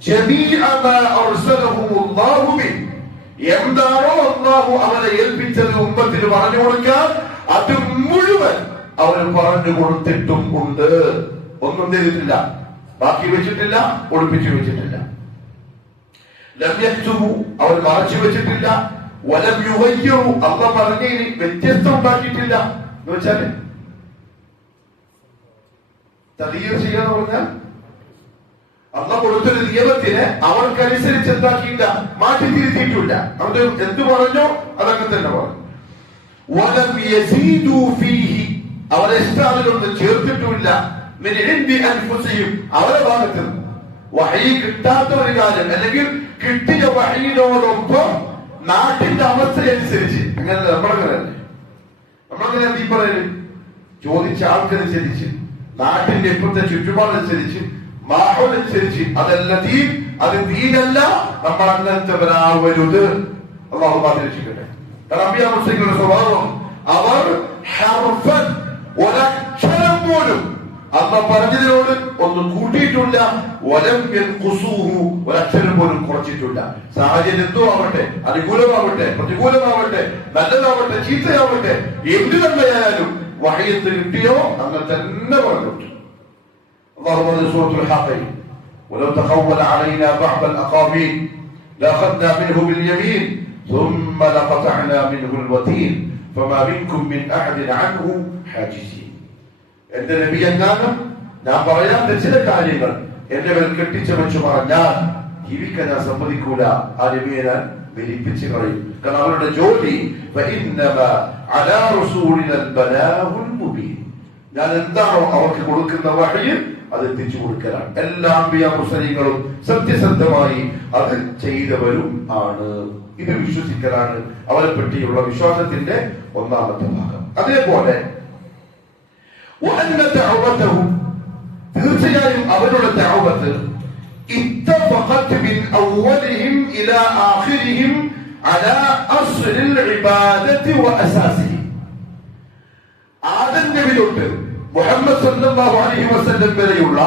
ജമീഅ മാ അർസലഹുല്ലാഹു ബിഹി, എന്താണോ അല്ലാഹു അവരെ ഏൽപ്പിച്ചത് ഉമ്മത്തിന് പറഞ്ഞു കൊടുക്കാൻ, അത് മുഴുവൻ അവർ പറഞ്ഞു കൊടുത്തിട്ടും ഉണ്ട്. ഒന്നും ചെയ്തിട്ടില്ല, ബാക്കി വെച്ചിട്ടില്ല, ഒളിപ്പിച്ചു വെച്ചിട്ടില്ല. ലം യക്തുബു, അവർ മറച്ചു വെച്ചിട്ടില്ല. വലം യുഗയ്യു, അല്ലാഹു പറഞ്ഞതിന് വ്യത്യസ്തം ഉണ്ടാക്കിയിട്ടില്ല. എന്ന് വെച്ചാല് തഗ്യീർ ചെയ്യാന്ന് പറഞ്ഞാൽ അല്ലാഹു കൊടുത്തൊരു നിയമത്തിനെ അവർക്കനുസരിച്ച് എന്താക്കിയില്ല, മാറ്റി തിരുത്തിയിട്ടില്ല. അവര് എന്ത് പറഞ്ഞോ അതങ്ങനെ തന്നെ പറഞ്ഞു. വലം യസീദു ഫീഹി, അവർ എക്സ്ട്രാവിലൊന്നും ചേർത്തിട്ടില്ല. മിൻ ഇൻദി അൻഫുസിഹിം, അവരുടെ ഭാഗത്ത് വഹയി കിട്ടാത്ത ഒരു കാര്യം, അല്ലെങ്കിൽ കിട്ടിയ വഹയിനോടൊപ്പം നാട്ടിന്റെ അവസ്ഥയനുസരിച്ച്, അങ്ങനെ നമ്മളങ്ങനെ എന്ത് പറയല്, ചോദിച്ച ആൾക്കനുസരിച്ച്, നാട്ടിന്റെ ഇപ്പോഴത്തെ ചുറ്റുപാടനുസരിച്ച്, മാഹോലനുസരിച്ച്, അതല്ല ദീൻ, അത് ദീനല്ല, നമ്മൾ അങ്ങനത്തെവരാവരുത്. അല്ലാഹു രക്ഷിക്കട്ടെ. അമ്പിയാ മുസ്ലിങ്ങളുടെ സ്വഭാവം, അവർ ഹർഫൻ, ഒരക്ഷരം പോലും അമ്മ പറഞ്ഞതിനോട് ഒന്നും കൂട്ടിയിട്ടില്ല. വലം യൻഖുസൂഹു, ഒരക്ഷരം പോലും കുറച്ചിട്ടില്ല. സാഹചര്യം എന്തോ ആവട്ടെ, അനുകൂലമാവട്ടെ പ്രതികൂലമാവട്ടെ, നല്ലതാവട്ടെ ചീത്തയാവട്ടെ, എന്ത് തന്നെയായാലും വഹയത്ത് കിട്ടിയോ അങ്ങനെ തന്നെ പറഞ്ഞു. അല്ലാഹു പറഞ്ഞു സൂറത്തുൽ ഹാഖ്, വലൗ തഖവ്വല അലൈനാ ബഅദ അൽ-അഖാബീൽ ലഅഖദ്നാ മിൻഹു ബിൽ-യമീൻ ثم لقطعنا منه الوتين فما منكم من أحد عنه حاجزين. എന്റെ നബി എങ്ങാനും ഞാൻ പറയാത്ത ചില കാര്യങ്ങൾ എന്റെ മേൽ കെട്ടിച്ചമച്ചു പറഞ്ഞാൽ ജീവിക്കാൻ ഞാൻ സമ്മതിക്കൂല. ആ നബിയെ ഞാൻ വിരിപ്പിച്ച് കളയും. കാരണം അവരുടെ ജോലി ഞാൻ എന്താണോ അവർക്ക് കൊടുക്കുന്ന വഹ്യ് അത് എത്തിച്ചു കൊടുക്കലാണ്. എല്ലാ അമ്പിയാ മുർസലീങ്ങളും സത്യസന്ധമായി അത് ചെയ്തവരും ആണ്. ഇത് വിശ്വസിക്കലാണ് അവരെ പറ്റിയുള്ള വിശ്വാസത്തിന്റെ ഒന്നാമത്തെ ഭാഗം. അതേപോലെ തീർച്ചയായും അവരുടെ ദഅവത്ത് اتفقت من أولهم إلى آخرهم على أصل العبادة وأساسه. ആദം നബി തൊട്ട് മുഹമ്മദ് സല്ലല്ലാഹു അലൈഹി വസല്ലം വരെയുള്ള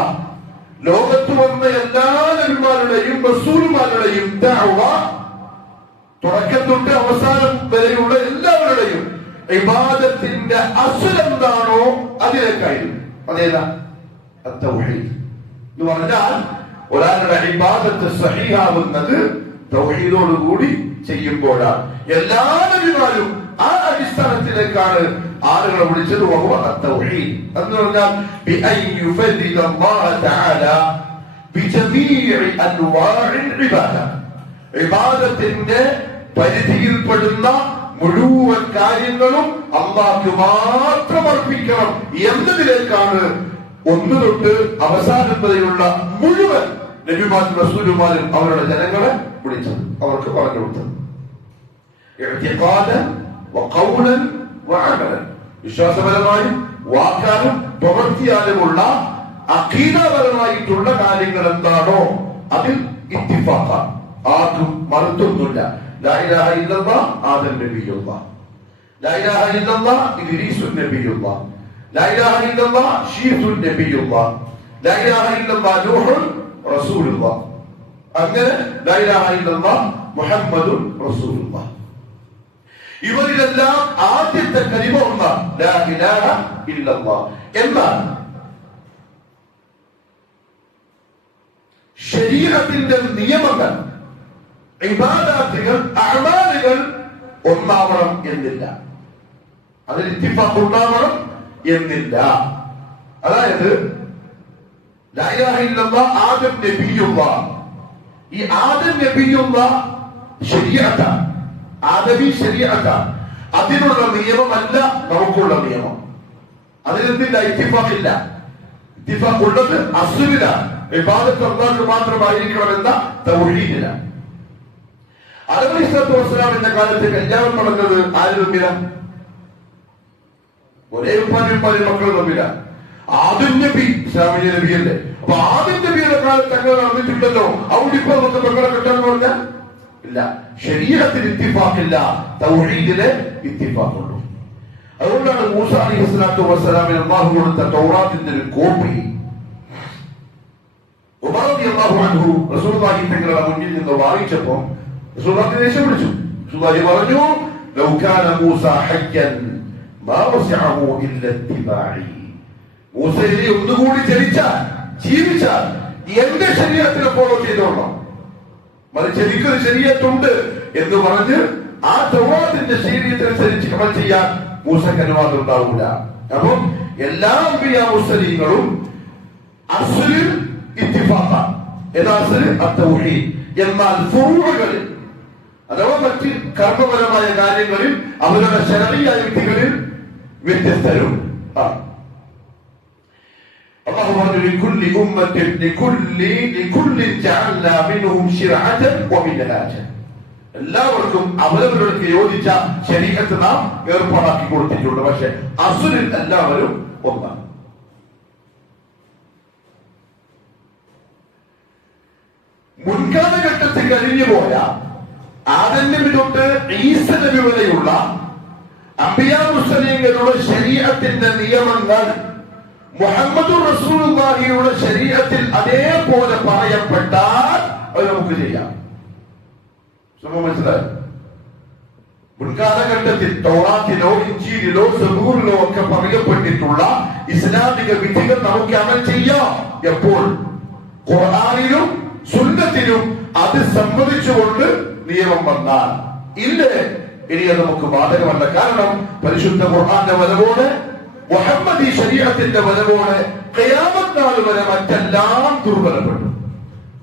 ലോകത്ത് വന്ന എല്ലാ നബിമാരുടെയും റസൂലുമാരുടെയും ദഅവ തുടക്കം തൊട്ട് അവസാനം വരെയുള്ള എല്ലാവരുടെയും ഇബാദത്തിന്റെ അസ്ൽ എന്താണോ അതിലേക്കായിരുന്നു. അതേതാ? അത്തൗഹീദ് എന്ന് പറഞ്ഞാൽ ഒരാളുടെ ഇബാദത്ത് സഹീഹാവുന്നത് തൗഹീദോട് കൂടി ചെയ്യുമ്പോഴാണ്. എല്ലാ നബിമാരും ആ അടിസ്ഥാനത്തിലേക്കാണ് ആളുകളെ വിളിച്ചത്. വഹുവ അത്തൗഹീദ് എന്ന് പറഞ്ഞാൽ ബിഅൻ യുഫരിദ അല്ലാഹു തആല ബിജമീഇ അൻവാഇൽ ഇബാദ. ഇബാദത്തിന്റെ പരിധിയിൽപ്പെടുന്ന മുഴുവൻ കാര്യങ്ങളും അല്ലാഹുവിന് മാത്രം അർപ്പിക്കണം എന്നതിലേക്കാണ് ഒന്ന് തൊട്ട് അവസാനം വരെയുള്ള മുഴുവൻ നബിമാരും റസൂലുമാരും അവരുടെ ജനങ്ങളെ വിളിച്ചത്, അവർക്ക് പറഞ്ഞു കൊടുത്തത്. ഇഅ്തിഖാദൻ വഖൗലൻ വഅമലൻ, വിശ്വാസപരമായും വാക്കാലും പ്രവൃത്തിയാലുമുള്ള അഖീദപരമായിട്ടുള്ള കാര്യങ്ങൾ എന്താണോ അതിൽ ഇത്തിഫാഖ, ആർക്കും മറുത്തൊന്നുമില്ല. ലാ ഇലാഹ ഇല്ലല്ലാഹ് ആദം നബിയുല്ലാഹ്, ലാ ഇലാഹ ഇല്ലല്ലാഹ് ഇദ്രീസ് നബിയുല്ലാഹ്, ലാ ഇലാഹ ഇല്ലല്ലാഹ് ശീസുൻ നബിയുല്ലാഹ്, ലാ ഇലാഹ ഇല്ലല്ലാഹ് നൂഹുൻ റസൂലുള്ളാഹ്, അങ്ങനെ ലാ ഇലാഹ ഇല്ലല്ലാഹ് മുഹമ്മദുൻ റസൂലുള്ളാഹ്. ഇവരിലെല്ലാം ആദ്യത്തെ കലിമ ഒന്നാണ് ലാ ഇലാഹ ഇല്ലല്ലാഹ്. എന്നാൽ ശരീഅത്തിന്റെ നിയമങ്ങൾ, ഇബാദത്തുകൾ, അഅ്മാലുകൾ ഒന്നാവണം എന്നില്ല, അതിൽ ഇത്തിഫാഖ് ഉണ്ടാവണം എന്നില്ല. അതായത് ലാ ഇലാഹ ഇല്ലല്ലാഹ് ആദം നബിയുള്ളാഹ്, ഈ ആദം നബിയുള്ളാഹ് ശരീഅത്ത, ആദമി ശരീഅത്ത, അതിനുള്ള നിയമമല്ല നമുക്കുള്ള നിയമം. അതിലെന്തില്ല? ഇത്തിഫാഖ് ഇല്ല. ഇത്തിഫാഖ് ഉള്ളത് അസ്ലിലാണ്, ഇബാദത്ത് അല്ലാഹുവിന് മാത്രമായിരിക്കണമെന്ന തൗഹീദിലാണ്. ആദം അലൈഹിസ്സലാത്തു വസ്സലാമിന്റെ കാലത്ത് കല്യാണം നടന്നത് ആര് തമ്മിലാണ്? ഒരേ ഉപ്പാനും മക്കൾ തമ്മിലാണ്. ആദം നബി ഇസ്ലാമിക നബിയല്ലേ. അപ്പൊ ആദം നബിയുടെ കാലത്ത് അങ്ങനെ നടന്നിട്ടുണ്ടല്ലോ, അവിടെ ഇപ്പൊ നമുക്ക് മക്കളെ കിട്ടാന്ന് പറഞ്ഞാൽ ഇല്ല. ശരീഅത്തിൽ ഇത്തിഫാഖില്ല, തൗഹീദിലെ ഇത്തിഫാഖുള്ളൂ. അതുകൊണ്ടാണ് മൂസ അലൈഹിസ്സലാത്തു വസ്സലാമിന് അല്ലാഹു കൊടുത്ത തൗറാത്തിന്റെ ഒരു കോപ്പി ഉമർ റളിയല്ലാഹു അൻഹു റസൂലുള്ളാഹി തങ്ങളുടെ മുന്നിൽ നിന്ന് വായിച്ചപ്പോൾ റസൂലുള്ളാഹി ദേഷ്യം പിടിച്ചു. റസൂലുള്ളാഹി പറഞ്ഞു, ലൗ കാന മൂസ ഹയ്യൻ മാ വസിഅഹു ഇല്ല ഇത്തിബാഇ. മൂസ ഇനി ഒന്നുകൂടി ജനിച്ചാൽ, ജീവിച്ചാൽ എന്റെ ശരീഅത്തിനെ ഫോളോ ചെയ്തോളാം, മറിച്ച് എനിക്കൊരു ശരീഅത്തുണ്ട് എന്ന് പറഞ്ഞ് ആ തൗറാത്തിന്റെ ശരീഅത്തനുസരിച്ച് അമൽ ചെയ്യാൻ മൂസയ്ക്ക് അനുവാദം ഉണ്ടാവൂല. അപ്പം എല്ലാ അംബിയാ മുർസലീങ്ങളും അസ്ലിൽ ഇത്തിഫാഖ, യഥാർത്ഥത്തിൽ അത്തൗഹീദ്. എന്നാൽ ഫുറൂഉകളിൽ അഥവാ മറ്റ് കർമ്മപരമായ കാര്യങ്ങളിൽ അവരുടെ ശരഈയ യുക്തികളിൽ വ്യത്യസ്തരും ആണ്. അല്ലാഹു പറഞ്ഞു ലികുല്ലി ഉമ്മത്തിൻ ലികുല്ലി ജഅൽനാ മിൻഹും ശിർഅതൻ വമിൻഹാജൻ. എല്ലാവർക്കും അവരവർക്ക് യോജിച്ച ശരീഅത്ത് നാം ഏർപ്പാടാക്കി കൊടുത്തിട്ടുണ്ട്. പക്ഷെ അസ്ലിൽ എല്ലാവരും ഒന്നാണ്. മുൻകാലഘട്ടത്തിൽ കഴിഞ്ഞുപോയ ആദം നബി തൊട്ട് ഈസ നബി വരെയുള്ള അംബിയാ മുർസലീങ്ങളുടെ ശരീഅത്തിന്റെ നിയമങ്ങൾ മുഹമ്മദുർ റസൂലുള്ളാഹിയുടെ ശരീഅത്തിൽ അതേപോലെ പറയപ്പെട്ടാൽ അത് നമുക്ക് ചെയ്യാം. മനസ്സിലായോ? മുൻകാലഘട്ടത്തിൽ തൗറാത്തിലോ ഇഞ്ചീലിലോ സബൂറിലോ ഒക്കെ പറയപ്പെട്ടിട്ടുള്ള ഇസ്ലാമിക വിധികൾ നമുക്ക് അമൽ ചെയ്യാം. എപ്പോൾ? ഖുർആനിലും സുന്നത്തിലും അത് സമ്മതിച്ചുകൊണ്ട് നിയമം വന്നാൽ. ഇല്ലേ, ഇനി അത് നമുക്ക് ബാധകമല്ല. കാരണം പരിശുദ്ധ ഖുർആന്റെ വരവോടെ, മുഹമ്മദി ശരീഅത്തിന്റെ വരവോടെ ഖിയാമത്ത് നാൾ വരെ മറ്റെല്ലാം ദുർബലപ്പെട്ടു,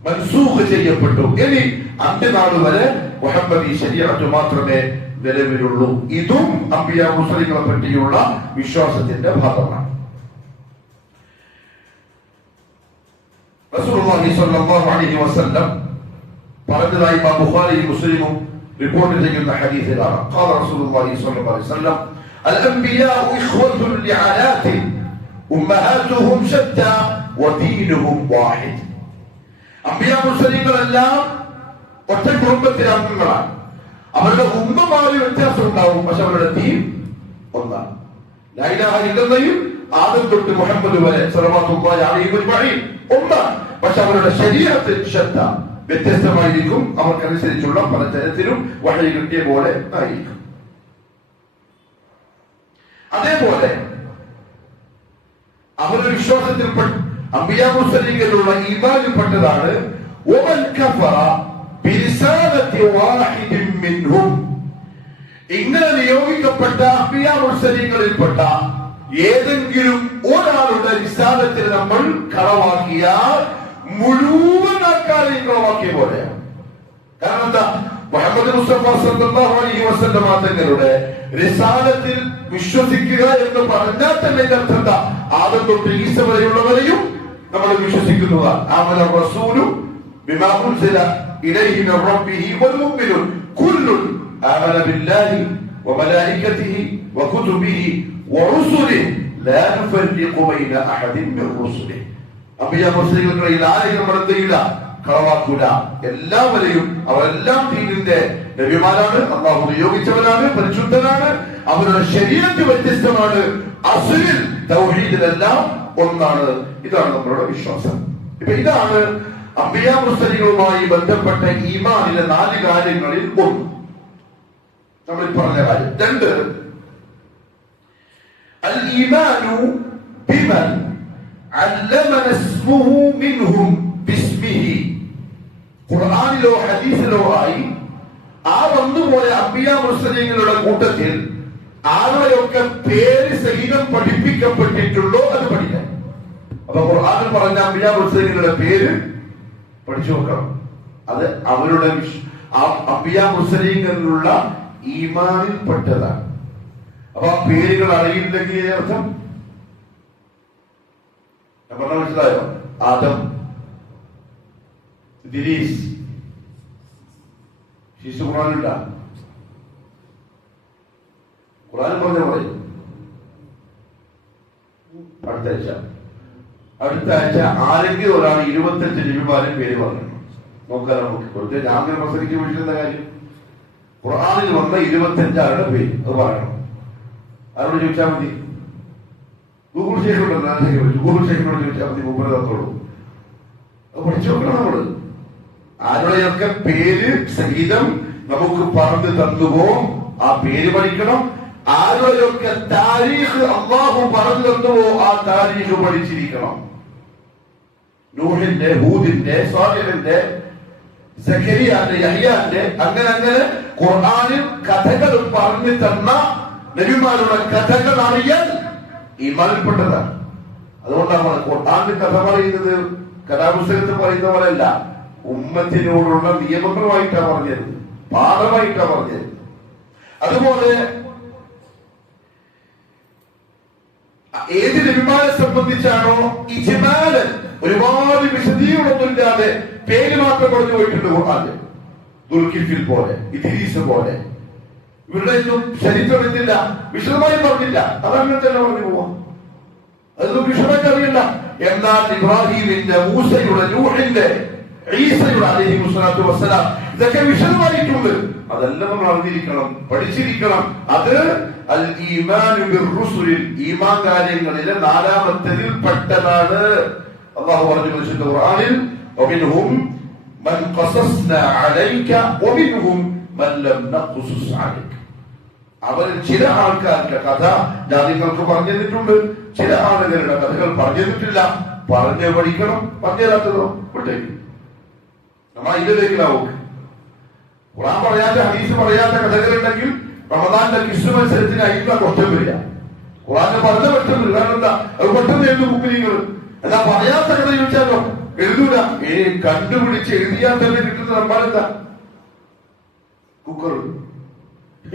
മൻസൂഖ് ചെയ്യപ്പെട്ടു. ഇനി അന്ത്യനാൾ വരെ മുഹമ്മദി ശരീഅത്ത് മാത്രമേ നിലവിലുള്ളൂ. ഇതും അംബിയാ മുർസലീങ്ങളെ പറ്റിയുള്ള വിശ്വാസത്തിന്റെ ഭാഗമാണ്. റസൂലുള്ളാഹി സ്വല്ലല്ലാഹു അലൈഹി വസല്ലം പറഞ്ഞതായി ഇമാം ബുഖാരിയും മുസ്ലിമും റിപ്പോർട്ട് ചെയ്യുന്ന ഹദീസിലാണ്. ഖാല റസൂലുള്ളാഹി സ്വല്ലല്ലാഹു അലൈഹി വസല്ലം അൽ-അൻബിയാഉ ഇഖ്വത്തുൻ ലിഅലാത്തി ഉമ്മഹാതുഹും ശത്താ വദീനുഹും വാഹിദ്. അംബിയാ മുർസലീങ്ങളെല്ലാം ഒറ്റ കുടുംബത്തിലെ അംഗങ്ങളാണ്. അവരുടെ ഉമ്മമാരിൽ വ്യത്യാസം ഉണ്ടാവും, പക്ഷെ അവരുടെ ദീൻ ഒന്നാണ്. ലാ ഇലാഹ ഇല്ലല്ലഹയും ആദം തൊട്ട് മുഹമ്മദ് വരെ സ്വല്ലല്ലാഹു അലൈഹി വസല്ലം ഒന്നാണ്, പക്ഷെ അവരുടെ ശരീഅത്ത് ശത്ത വ്യത്യസ്തമായിരിക്കും. അവർക്കനുസരിച്ചുള്ള പല തരത്തിലും വഹയി കിട്ടിയ പോലെ ആയിരിക്കും. അതേപോലെ അവരുടെ വിശ്വാസത്തിൽപ്പെട്ട അംബിയാ മുർസലീങ്ങളിലുള്ള ഈമാനിൽപ്പെട്ടതാണ് വമൻ കഫറ ബിരിസാലത്തി വാഹിദിൻ മിൻഹും. ഇങ്ങനെ നിയോഗിക്കപ്പെട്ട അംബിയാ മുർസലീങ്ങളിൽപ്പെട്ട ഏതെങ്കിലും ഒരാളുടെ റിസാലത്തിൽ നമ്മൾ കളവാക്കിയാൽ മുഴുവൻ ആൾക്കാരെയും കളവാക്കിയ പോലെയാണ്. കാരണം എന്താ? മുഹമ്മദ് മുസ്തഫ സല്ലല്ലാഹു അലൈഹി വസല്ലം തങ്ങളുടെ റിസാലത്തിൽ വിശ്വസിക്കുക എന്ന് പറഞ്ഞാൽ തന്നെ അർത്ഥം എന്താ? ആദം തൊട്ട് ഈസ വരെയുള്ളവരെയും നമ്മൾ വിശ്വസിക്കുന്നതാണ്. ആമന റസൂലു ബിമാ ഉൻസില ഇലൈഹി മിർ റബ്ബിഹി വൽ മുഅ്മിനൂൻ കുല്ലുൻ ആമന ബില്ലാഹി വമലായികതിഹി വകുതുബിഹി വറുസുലിഹി ലാ നുഫർരിഖു ബൈന അഹദിൻ മിർ റുസുലിഹി. അംബിയാ മുർസലീങ്ങളിൽ ആരെയും നമ്മൾ എന്തില്ല? കളവാക്കൂല. എല്ലാവരെയും അവരെല്ലാം ദീനിന്റെ നബിമാരാണ്, അല്ലാഹു നിയോഗിച്ചവരാണ്, പരിശുദ്ധനാണ്. അവരുടെ ശരീഅത്ത് വ്യത്യസ്തമാണ്, അസ്ലിൽ തൗഹീദിലെല്ലാം ഒന്നാണ്. ഇതാണ് നമ്മളുടെ വിശ്വാസം. ഇപ്പൊ ഇതാണ് അംബിയാ മുർസലീങ്ങളുമായി ബന്ധപ്പെട്ട ഈമാനിലെ 4 കാര്യങ്ങളിൽ ഒന്ന് നമ്മൾ പറഞ്ഞ കാര്യം. 2 അൽ ഈമാനു ബിമൻ അല്ലമന ഇസ്മുഹു മിൻഹും ബിസ്മിഹി. ഖുർആനിലോ ഹദീസിലോ ആയി ആ വന്നുപോയ അംബിയാ മുർസലീങ്ങളുടെ കൂട്ടത്തിൽ ആരുടെയൊക്കെ പേര് സഹിതം പഠിപ്പിക്കപ്പെട്ടിട്ടുള്ളോ അത് പഠിക്കാം. അപ്പൊ ഖുർആനിൽ പറഞ്ഞ അംബിയാ മുർസലീങ്ങളുടെ പേര് പഠിച്ചു നോക്കണം. അത് അവരുടെ അംബിയാ മുർസലീങ്ങളിലുള്ള ഈമാനിൽപ്പെട്ടതാണ്. അപ്പൊ ആ പേരുകൾ അറിയില്ലെങ്കിൽ അർത്ഥം പറഞ്ഞ മനസ്സിലായോ? ആദം, ഇദ്രീസ്, ശിശു ഖുർആനിലുണ്ടാ? ഖുർആൻ പറഞ്ഞ പറയും. അടുത്ത ആഴ്ച ആരെങ്കിലും ഒരാൾ 25 നബിമാരെ പേര് പറഞ്ഞു നോക്കാൻ നമുക്ക് കുറച്ച് ജാമ്യം പ്രസംഗിച്ച് വിളിക്കുന്ന കാര്യം. ഖുർആനിൽ വന്ന 25 ആളുടെ പേര് അത് പറയണം. ആരോട് ചോദിച്ചാൽ മതി? ഗൂഗിൾ ഷേഖുണ്ടല്ലോ, ഗൂഗിൾ ഷേഖിനോട് ചോദിച്ചാൽ മതി, മുമ്പ് തന്നോളൂ. അത് പഠിച്ചു നോക്കണം. നമ്മള് ആരുടെയൊക്കെ പേര് സഹിതം നമുക്ക് പറഞ്ഞു തന്നുവോ ആ പേര് പഠിക്കണം. ആരുടെയൊക്കെ താരീഖ് അല്ലാഹു പറഞ്ഞു തന്നുവോ ആ താരീഖ് പഠിച്ചിരിക്കണം. നൂഹിന്റെ, ഹൂദിന്റെ, സ്വാലിഹിന്റെ, സക്കരിയാന്റെ, യഹ്യാന്റെ, അങ്ങനെ ഖുർആനിൽ കഥകൾ പറഞ്ഞു തന്ന നബിമാരുടെ കഥകൾ അറിയാൻ ഈമാനിൽപ്പെട്ടതാണ്. അതുകൊണ്ടാണ് ഖുർആനിൽ കഥ പറയുന്നത് കഥാപുസ്തകത്തിൽ പറയുന്ന പോലെയല്ല, ഉമ്മത്തിനോടുള്ള നിയമങ്ങളുമായിട്ടാണ് പറഞ്ഞത്, പാഠമായിട്ടാണ് പറഞ്ഞത്. അതുപോലെ ഏത് നബിമാരെ സംബന്ധിച്ചാണോ ഇജ്മാല് ഒരുപാട് വിശദീകരണമൊന്നുമില്ലാതെ പേര് മാത്രം പറഞ്ഞു പോയിട്ടുണ്ട് ഖുർആനിൽ. ദുൽകിഫിൽ പോലെ, ഇദ്രീസ് പോലെ ഇവരുടെ ഒന്നും ചരിത്രം എന്തില്ല, വിശദമായി പറഞ്ഞില്ല. അതങ്ങനെ തന്നെ പറഞ്ഞു പോവാം. അതൊന്നും വിശദമായിട്ട് അറിയില്ല. എന്നാൽ ഇബ്രാഹിമിന്റെ, മൂസയുടെ, നൂഹിന്റെ, ഈസയുടെ അലൈഹിസ്സലാത്തു വസ്സലാം ഇതൊക്കെ വിശദമായിട്ടുണ്ട്. അതെല്ലാം നമ്മൾ അറിഞ്ഞിരിക്കണം, പഠിച്ചിരിക്കണം. അത് അൽ ഈമാനു ബിർറുസുലിൽ, ഈമാൻ കാര്യങ്ങളിലെ 4ാമത്തേതിൽ പെട്ടതാണ്. അല്ലാഹു പറഞ്ഞു പരിശുദ്ധ ഖുർആനിൽ വമിൻഹും മൻ ഖസസ്നാ അലൈക വമിൻഹും മൻ ലം നഖ്സുസ് അലൈക. അവരിൽ ചില ആൾക്കാരുടെ കഥ ഞാൻ നിങ്ങൾക്ക് പറഞ്ഞു തന്നിട്ടുണ്ട്, ചില ആളുകളുടെ കഥകൾ പറഞ്ഞു തന്നിട്ടില്ല. പറഞ്ഞു പഠിക്കണം, പറഞ്ഞു തരാത്തതോ വിട്ടേക്ക്. നമ്മൾ ഇതിലേക്കിലാവും. ഖുർആൻ പറയാത്ത, ഹദീസ് പറയാത്ത കഥകളുണ്ടെങ്കിൽ റമദാന്റെ ക്വിസ് മത്സരത്തിന് അയില്ല കുറ്റം വരിക. ഖുർആന് പറഞ്ഞ പറ്റും. കാരണം എന്താ? അത് പെട്ടെന്ന് എഴുതും മുമ്പിലിങ്ങൾ. എന്നാ പറയാത്ത കഥ ചോദിച്ചാലോ എഴുതൂല. കണ്ടുപിടിച്ച് എഴുതിയാൽ തന്നെ കിട്ടുന്ന നമ്പാലെന്താ? കുക്കർ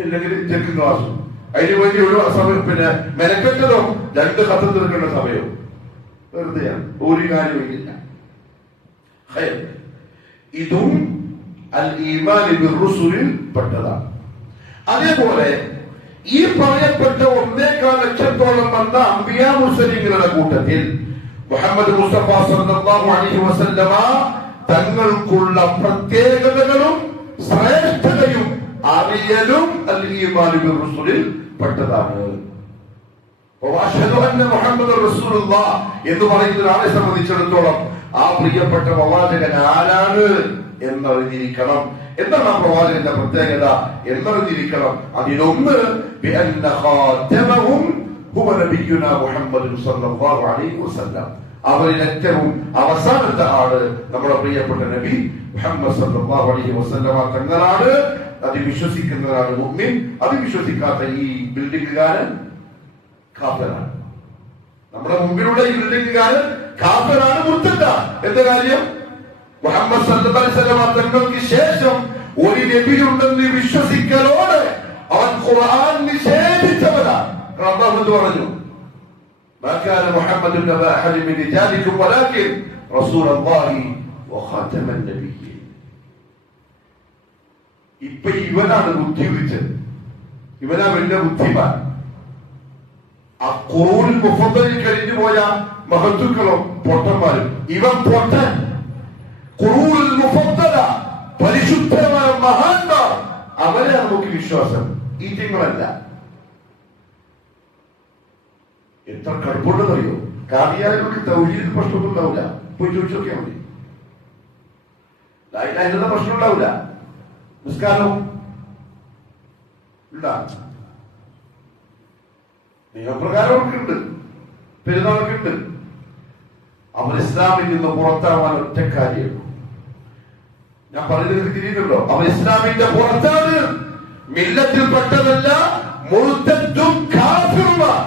ഇല്ലെങ്കിൽ ചെക്ക് ഗ്ലാസ്. അതിന് വേണ്ടി ഒരു സമയം പിന്നെ മെനക്കെട്ടതോ 2 കഥ തീർക്കേണ്ട സമയവും വെറുതെയാണ്. ഒരു കാര്യമില്ല. ഇതും അൽ ഈമാൻ ബിർറുസുലിൽ പെട്ടതാണ്. അതേപോലെ ഈ പറയപ്പെട്ട 1.25 ലക്ഷത്തോളം വന്ന അംബിയാ മുർസലീങ്ങളുടെ കൂട്ടത്തിൽ മുഹമ്മദ് മുസ്തഫ സല്ലല്ലാഹു അലൈഹി വസല്ലമ തങ്ങൾക്കുള്ള പ്രത്യേകതകളും ശ്രേഷ്ഠതയും അറിയലും അൽ ഈമാൻ ബിർറുസുലിൽ പെട്ടതാണ്. വഅശ്ഹദു അന്ന മുഹമ്മദർ റസൂലുള്ളാഹ് എന്ന് പറയുന്ന ഒരാളെ സംബന്ധിച്ചിടത്തോളം ആ പ്രിയപ്പെട്ട പ്രവാചകൻ ആരാണ് എന്നറിഞ്ഞിരിക്കണം. എന്താണ് ആ പ്രവാചകന്റെ പ്രത്യേകത എന്നറിഞ്ഞിരിക്കണം. അതിലൊന്ന് ബിഅന്ന ഖാതമഹും ഹുവ നബിയുനാ മുഹമ്മദ് സല്ലല്ലാഹു അലൈഹി വസല്ലം. അവരിൽ ഏറ്റവും അവസാനത്തെ ആള് നമ്മുടെ പ്രിയപ്പെട്ട നബി മുഹമ്മദ് സല്ലല്ലാഹു അലൈഹി വസല്ലം തങ്ങളാണ്. അത് വിശ്വസിക്കുന്നവരാണ് മുഅ്മിൻ. അത് വിശ്വസിക്കാത്ത ഈ ബിൽഡിംഗുകാരൻ കാഫിറാണ്. നമ്മുടെ മുമ്പിലുള്ള ഈ ബിൽഡിംഗുകാരൻ കാഫിറാണ്, മുർത്തദാണ്. എന്താ കാര്യം? മുഹമ്മദ് സല്ലല്ലാഹു അലൈഹി വസല്ലം തങ്ങൾക്ക് ശേഷം ഒരു നബിയുണ്ടെന്ന് വിശ്വസിക്കലോടെ അവൻ ഖുർആൻ നിഷേധിച്ചവനാണ്. അല്ലാഹു എന്ത് പറഞ്ഞു? മാ കാന മുഹമ്മദുൻ നബിയ അഹദ മിൻ റിജാലിക്കും വലാകിൻ റസൂലുള്ളാഹി വഖാതമൻ നബിയ്യീൻ. ഇപ്പൊ ഇവനാണ് ബുദ്ധി ഉദിച്ചത്. ഇവനാ വലിയ ബുദ്ധിമാൻ. ആ ഖുറൂനിൽ മുഫദ്ദലിൽ കഴിഞ്ഞു പോയ മഹത്തുക്കളും പൊട്ടന്മാരും. ഇവൻ പൊട്ടൻ. ഖുറൂനിൽ മുഫദ്ദല പരിശുദ്ധമായ മഹാന്മാർ, അവരെ നമുക്ക് വിശ്വാസം. ഈ തിങ്ങളല്ല. എത്ര കടുപ്പുണ്ടെന്നറിയോ? കാദിയാനികൾക്ക് തൗഹീദ് പ്രശ്നമൊന്നും ഉണ്ടാവില്ല. പോയി ചോദിച്ചു നോക്കിയാൽ മതി. ലാ ഇലാഹ ഇല്ലല്ലാഹ് പ്രശ്നം ഉണ്ടാവില്ല. നിസ്കാരം നിയമപ്രകാരം അവർക്കുണ്ട്, പെരുന്നാൾക്കുണ്ട്. അവർ ഇസ്ലാമിൽ നിന്ന് പുറത്താവാൻ ഒറ്റ കാര്യം. ഞാൻ പറയുന്നത് തിരിയുന്നുണ്ടോ? അവർ ഇസ്ലാമിന്റെ പുറത്താണ്, മില്ലത്തിൽ പെട്ടതല്ല, മുർത്തദ്ദും കാഫിറുമാണ്.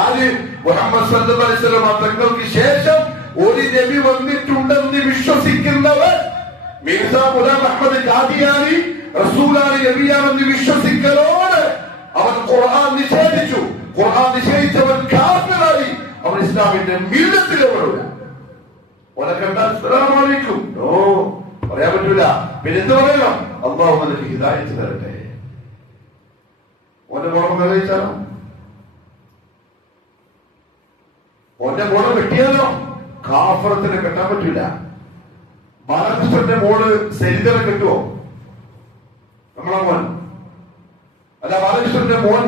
ആര്? മുഹമ്മദ് സല്ലല്ലാഹു അലൈഹി വസല്ലം തങ്ങൾക്ക് ശേഷം ഒരു നബി വന്നിട്ടുണ്ടെന്ന് വിശ്വസിക്കുന്നവർ മിർസാ ഗുലാം അഹ്മദ് ഖാദിയാനി റസൂലാണ് നബിയാണെന്ന് വിശ്വസിക്കലോട് അവൻ ഖുർആൻ നിഷേധിച്ചു. ഖുർആൻ നിഷേധിച്ചവൻ കാഫിറായി. അവൻ ഇസ്ലാമിന്റെ മില്ലത്തിലവരല്ല. ഓനെ കണ്ടാൽ അസ്സലാമു അലൈക്കും ഓ പറയാൻ പറ്റൂല. പിന്നെ എന്ത് പറയണം? അല്ലാഹു അവർക്ക് ഹിദായത്ത് തരട്ടെ. ഓന്റെ മോളെ കഴിച്ചാലോ? ഓന്റെ മോളെ വെട്ടിയാലോ? കാഫറത്തിനെ കെട്ടാൻ പറ്റൂല. ബാലകൃഷ്ണന്റെ മോള് സരിതനെ കെട്ടുവോ? നമ്മളെ മോൻ അല്ല. ബാലകൃഷ്ണന്റെ മോൻ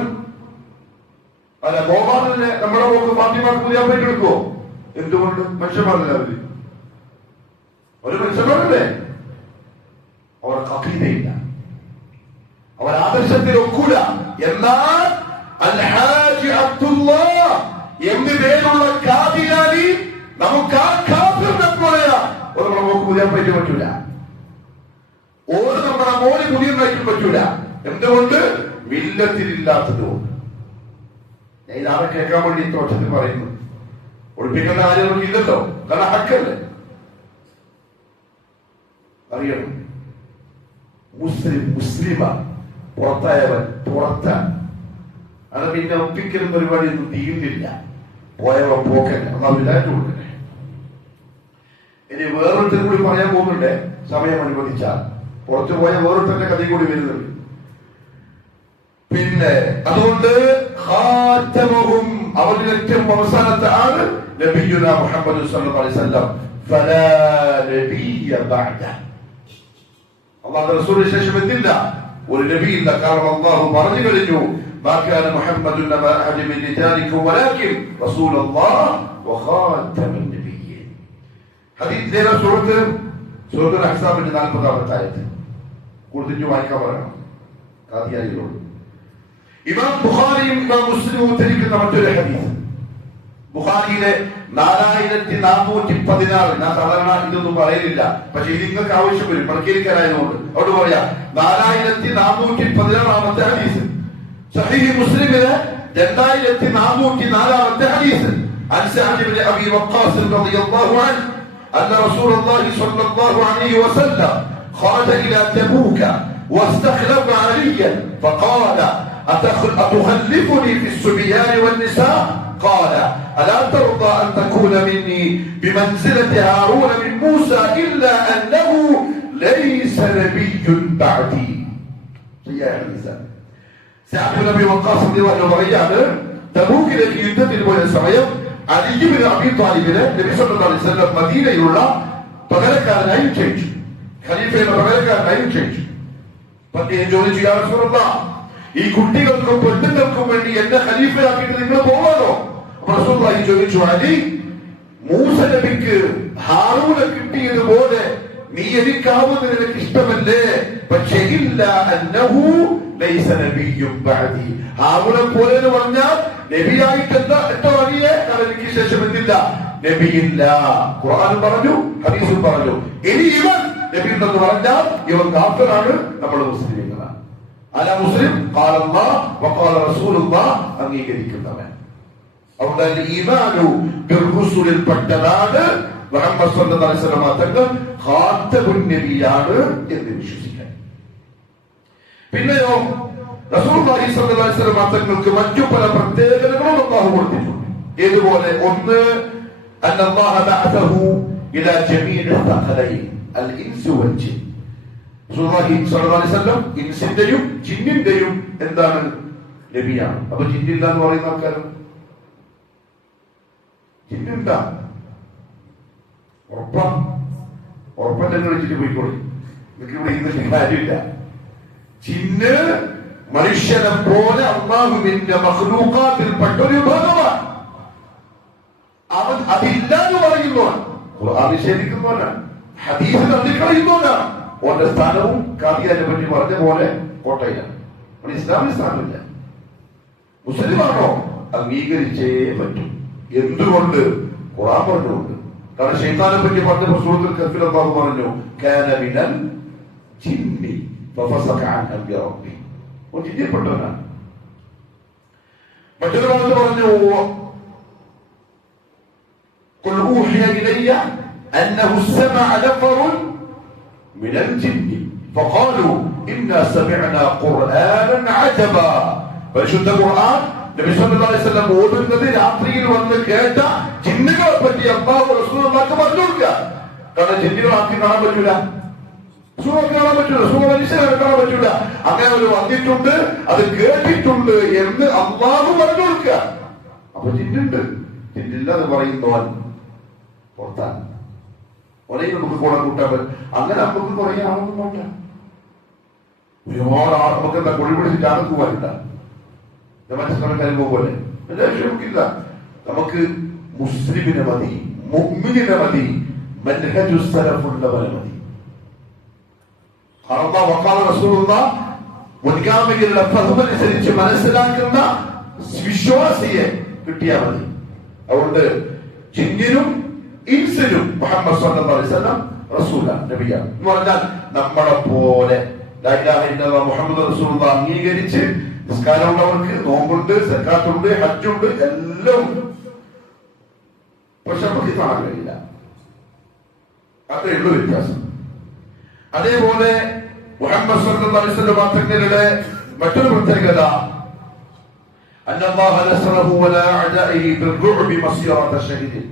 അല്ല ഗോപാലനെ നമ്മുടെ മോക്ക് ഫാത്തിമാക്ക് പുതിയ എടുക്കുവോ? എന്തുകൊണ്ട്? മനുഷ്യന്മാരല്ലേ അവര്, ഒരു മനുഷ്യന്മാരല്ലേ? അവർക്ക് അഖീദയില്ല, അവർ ആദർശത്തിൽ ഒക്കൂല. എന്നാൽ അൽഹാജി അബ്ദുല്ലാഹ് എന്ന് പേരുള്ള ഖാദിയാനി നമുക്ക് ആ കാഫിറിനെ പോലെയാ. നമ്മുടെ മോക്ക് പുതിയ പറ്റൂല, ഓരോ നമ്മുടെ മോന് പുതിയ പറ്റൂല. എന്തുകൊണ്ട്? മില്ലത്തിലില്ലാത്തത് കൊണ്ട്. ഞാൻ ഇതാരെ കേൾക്കാൻ വേണ്ടി തോറ്റത്തിൽ പറയുന്നു. ഒളിപ്പിക്കേണ്ട കാര്യമൊന്നും ഇല്ലല്ലോ, കാരണം ഹക്കല്ലേ. അറിയണം, മുസ്ലിമ പുറത്തായവൻ പുറത്താണ്. അത് പിന്നെ ഒപ്പിക്കൽ പരിപാടിയൊന്നും തീരുന്നില്ല. പോയവൻ പോക്കല്ല. അതാവില്ലായിട്ട് കൊടുക്കട്ടെ. ഇനി വേറൊരുത്തരും കൂടി പറയാൻ പോകുന്നുണ്ട്, സമയം അനുവദിച്ചാൽ. പുറത്തു പോയ വേറൊരുത്തന്റെ കഥയും കൂടി വരുന്നുണ്ട്. പിന്നെ അതുകൊണ്ട് അവരിൽ ഏറ്റവും അവസാനത്തെ ആള് നബിയുനാ മുഹമ്മദ് സല്ലല്ലാഹു അലൈഹി വസല്ലം. ഫലാ നബിയ ബഅദ. അല്ലാഹുവിന്റെ റസൂലിന് ശേഷം എന്തില്ല? ഒരു നബിയില്ല. കാരണം അല്ലാഹു പറഞ്ഞു കഴിഞ്ഞു, മാ കാന മുഹമ്മദുൻ നബിയ അഹദ മിൻ റിജാലിക്കും വലാകിൻ റസൂലുള്ളാഹ് വഖാതമൻ നബിയ്യീൻ. ഹദീസിലെ സൂറത്തുൽ അഹ്സാബിന്റെ 40-ാമത്തെ ആയത്ത് കൂടുതൽ വായിക്കാൻ പറയണം ഖാദിയാനികളോട്. ഇമാം ബുഖാരിയും ഇമാം മുസ്ലിമും ഉദ്ധരിക്കുന്ന മറ്റൊരു ഹദീസ്, ബുഖാരിയിലെ 4416. ഞാൻ സാധാരണ ഇതൊന്നും പറയലില്ല, പക്ഷെ ഇത് നിങ്ങൾക്ക് ആവശ്യം വരും മടക്കിയിരിക്കാനായതുകൊണ്ട് അവിടെ പറയാ. 4416-ാമത്തെ ഹദീസ്. സഹീഹ് മുസ്ലിമിലെ 2404-ാമത്തെ ഹദീസ്. عن سعد بن ابي وقاص رضي الله عنه ان رسول الله صلى الله عليه وسلم خرج الى تبوك واستخلف عليا فقال أتخلفني في الصبيان والنساء قال ألا ترضى أن تكون مني بمنزلة هارون من موسى إلا أنه ليس نبي بعدي. സഅദ് ഇബ്നു അബീ വഖാസ് റളിയല്ലാഹു അൻഹു പറയാണ്, തബൂക്കിലേക്ക് യുദ്ധത്തിന് പോയ സമയം അലി ഇബ്നു അബീ ത്വാലിബിനെ നബി സല്ലല്ലാഹു അലൈഹി വസല്ലം മദീനയിലുള്ള പകരക്കാരനായി നിശ്ചയിച്ചു, ഖലീഫയുടെ പകരക്കാരനായി നിശ്ചയിച്ചു. അദ്ദേഹം ചോദിച്ചു, യാ റസൂലല്ലാഹ്, ഈ കുട്ടികൾക്കും പെണ്ണുങ്ങൾക്കും വേണ്ടി എന്നെ ഖലീഫയാക്കിയിട്ട് നിങ്ങൾ പോവാനോ? റസൂലുള്ളാഹി ചോദിച്ചു, അലി, മൂസ നബിക്ക് ഹാറൂനെ കിട്ടിയതുപോലെ നീ എനിക്കാവുന്നത് നിനക്ക് ഇഷ്ടമല്ലേ? പക്ഷേ ഇല്ല അന്നഹു ലൈസ നബിയ്യുൻ ബഅദി, ഹാറൂനെ പോലെ എന്ന് പറഞ്ഞാൽ നബിയായിട്ടല്ല എന്റെ വഴിയെ എനിക്ക് ശേഷം എന്തില്ല, നബിയില്ല. ഖുർആൻ പറഞ്ഞു, ഹദീസും പറഞ്ഞു. ഇനി ഇവൻ നബി എന്ന് പറഞ്ഞാൽ ഇവൻ കാഫിറാണ്, നമ്മൾ മുസ്ലിങ്ങളാണ്. അല മുസ്ലിം ഖാല അല്ലാഹ് വഖാല റസൂലുള്ളാഹ്, അംഗീകരിക്കുന്നവൻ. അവിടെ ഈമാനു ബിർറുസുലിൽ പെട്ടതാണ് മുഹമ്മദ് സ്വല്ലല്ലാഹു അലൈഹി വസല്ലം തങ്ങൾ ഖാതമുൻ നബിയാണ് എന്ന് വിശ്വസിക്കാൻ. പിന്നെയോ റസൂലുള്ളാഹി സ്വല്ലല്ലാഹു അലൈഹി വസല്ലം തങ്ങൾക്ക് മറ്റു പല പ്രത്യേകതകളും അല്ലാഹു കൊടുത്തിട്ടുണ്ട്. ഏതുപോലെ? ഒന്ന്, അന്നല്ലാഹ ബഅസഹു ഇലാ ജമീഇ ثقلين الانس والجن. റസൂലുള്ളാഹി സ്വല്ലല്ലാഹു അലൈഹി വസല്ലം ഇൻസിന്റെയും ജിന്നിന്റെയും എന്താണ്, നബിയാണ്. അപ്പൊ ജിന്നില്ല എന്ന് പറയുന്ന ആൾക്കാരും ജിന്നുണ്ട ഉറപ്പന്നെ വിളിച്ചിട്ട് പോയിക്കോളി, നിങ്ങൾക്ക് ഇവിടെ ഇന്നത്തെ കാര്യമില്ല. ജിന്ന് മനുഷ്യനെ പോലെ അല്ലാഹുവിന്റെ മഖ്ലൂഖാത്തിൽപ്പെട്ട ഒരു വിഭാഗമാണ്. അവൻ അതില്ല എന്ന് പറയുന്നവൻ ഖുർആൻ നിഷേധിക്കുന്നവനാണ്, ഹദീസ് തള്ളിക്കളയുന്നവനാണ്. ഓന്റെ സ്ഥാനവും കാദിയാനെ പറ്റി പറഞ്ഞ പോലെ കോട്ടയിലാണ്. ഇസ്ലാമിന് സ്ഥാനമില്ല. മുസ്ലിമാണോ? അംഗീകരിച്ചേ പറ്റും. എന്തുകൊണ്ട്? ഖുർആൻ പറഞ്ഞുകൊണ്ട്. കാരണം ശൈത്താനെ പറ്റി പറഞ്ഞപ്പോൾ സൂറത്തുൽ കഹ്ഫിൽ അല്ലാഹു പറഞ്ഞു, കാന മിനൽ ജിന്നി ഫഫസഖ അൻ അംരി റബ്ബി, ഓൻ ജിന്നിൽപ്പെട്ടവനാണ്. മറ്റൊരു ഭാഗത്ത് പറഞ്ഞു, ഖുൽ ഊഹിയ ഇലയ്യ അന്നഹു സമഅ നഫറുൻ മിനൽ ജിന്നി ഫഖാലു ഇന്നാ സമിഅനാ ഖുർആനൻ അജബാ. പരിശുദ്ധ ഖുർആൻ നബി സല്ലല്ലാഹു അലൈഹി വസല്ലം ഓതുന്നത് രാത്രിയിൽ വന്ന് കേട്ട ജിന്നുകളെ പറ്റി അല്ലാഹു റസൂലുള്ളാഹിക്ക് പറഞ്ഞു കൊടുക്കുക. കാരണം ജിന്നുകളെ ആക്കി കാണാൻ പറ്റൂല, കാണാൻ പറ്റൂല, മനുഷ്യരെ കാണാൻ പറ്റൂല. അങ്ങനെ ഒരു വന്നിട്ടുണ്ട്, അത് കേട്ടിട്ടുണ്ട് എന്ന് അല്ലാഹു പറഞ്ഞു കൊടുക്കുക. അപ്പൊ ജിന്നുണ്ട്, ജിന്നില്ല എന്ന് പറയുന്നവൻ പുറത്താണ്. ഒരേ നമുക്ക് കൂടെ കൂട്ടാൻ പറ്റും. അങ്ങനെ നമുക്ക് കുറെ ആളൊന്നും വേണ്ട, ഒരുപാട് ആൾ നമുക്ക് എന്താ കൊഴി പിടിച്ചിട്ട് ആൾക്ക് പോകാനില്ല. മനസ്സിലാക്കാൻ കാര്യം പോലെ നമുക്കില്ല. നമുക്ക് മുസ്ലിമിനെ മതി, മുഅ്മിനിനെ മതി, മൻഹജു സലഫുള്ളവനെ മതി. മുൻഗാമികളുടെ ഫഹ്മനുസരിച്ച് മനസ്സിലാക്കുന്ന വിശ്വാസിയെ കിട്ടിയാൽ മതി. അതുകൊണ്ട് ജിന്നിനും ഇൻസിനും മുഹമ്മദ് സ്വല്ലല്ലാഹു അലൈഹി വസല്ലം റസൂലാണ്, നബിയാണ് എന്ന് പറഞ്ഞാൽ നമ്മളെ പോലെ ലാ ഇലാഹ ഇല്ലല്ലാഹ് മുഹമ്മദ് റസൂലുള്ളാഹ് അംഗീകരിച്ച് നിസ്കാരമുള്ളവർക്ക് നോമ്പുണ്ട്, സക്കാത്തുണ്ട്, ഹജ്ജുണ്ട്, എല്ലാം ഉണ്ട്. പക്ഷെ നമുക്ക് കാണാൻ കഴിയില്ല. അതേ ഉള്ളൂ വ്യത്യാസം. അതേപോലെ മുഹമ്മദ് സ്വല്ലല്ലാഹു അലൈഹി വസല്ലം തങ്ങളുടെ മറ്റൊരു പ്രത്യേകത, അന്നല്ലാഹ നസ്റഹു വലാ അഅദാഇഹി ബിർറുഅബി മസ്യറത ശഹീദ്.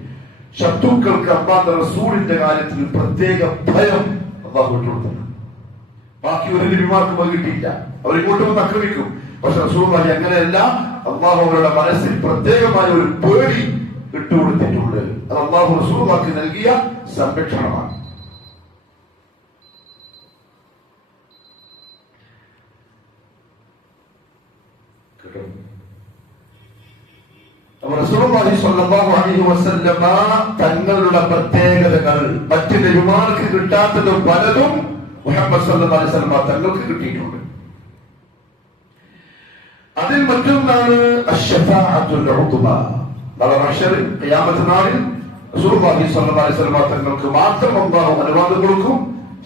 ശത്രുക്കൾക്ക് അല്ലാഹുവിന്റെ റസൂലിന്റെ കാര്യത്തിൽ പ്രത്യേക ഭയം അല്ലാഹു കൊടുത്തിട്ടുണ്ട്. ബാക്കി ഒരു നബിമാർക്കും അത് കിട്ടിയില്ല. അവരിങ്ങോട്ട് വന്ന് ആക്രമിക്കും. പക്ഷെ റസൂലുള്ളാഹി അങ്ങനെയല്ല. അല്ലാഹു അവരുടെ മനസ്സിൽ പ്രത്യേകമായ ഒരു പേടി ഇട്ടുകൊടുത്തിട്ടുണ്ട്. അത് അല്ലാഹു റസൂലുള്ളാഹിക്ക് നൽകിയ സംരക്ഷണമാണ്. റസൂലുള്ളാഹി സ്വല്ലല്ലാഹു അലൈഹി വസല്ലമ തങ്ങളുടെ പ്രത്യേകതകൾ മറ്റു നബിമാർക്ക് കിട്ടാത്തത് പലതും മുഹമ്മദ് സ്വല്ലല്ലാഹു അലൈഹി വസല്ലമ തങ്ങൾക്ക് കിട്ടിയിട്ടുണ്ട്. അതിൽ മറ്റൊന്നാണ് അശ്ശഫാഅത്തുൽ ഉദ്മ. നാളെ മഹ്ശറിൽ ഖിയാമത്ത് നാളിൽ റസൂലുള്ളാഹി സ്വല്ലല്ലാഹു അലൈഹി വസല്ലമ തങ്ങൾക്ക് മാത്രം അല്ലാഹു അനുവാദം കൊടുക്കും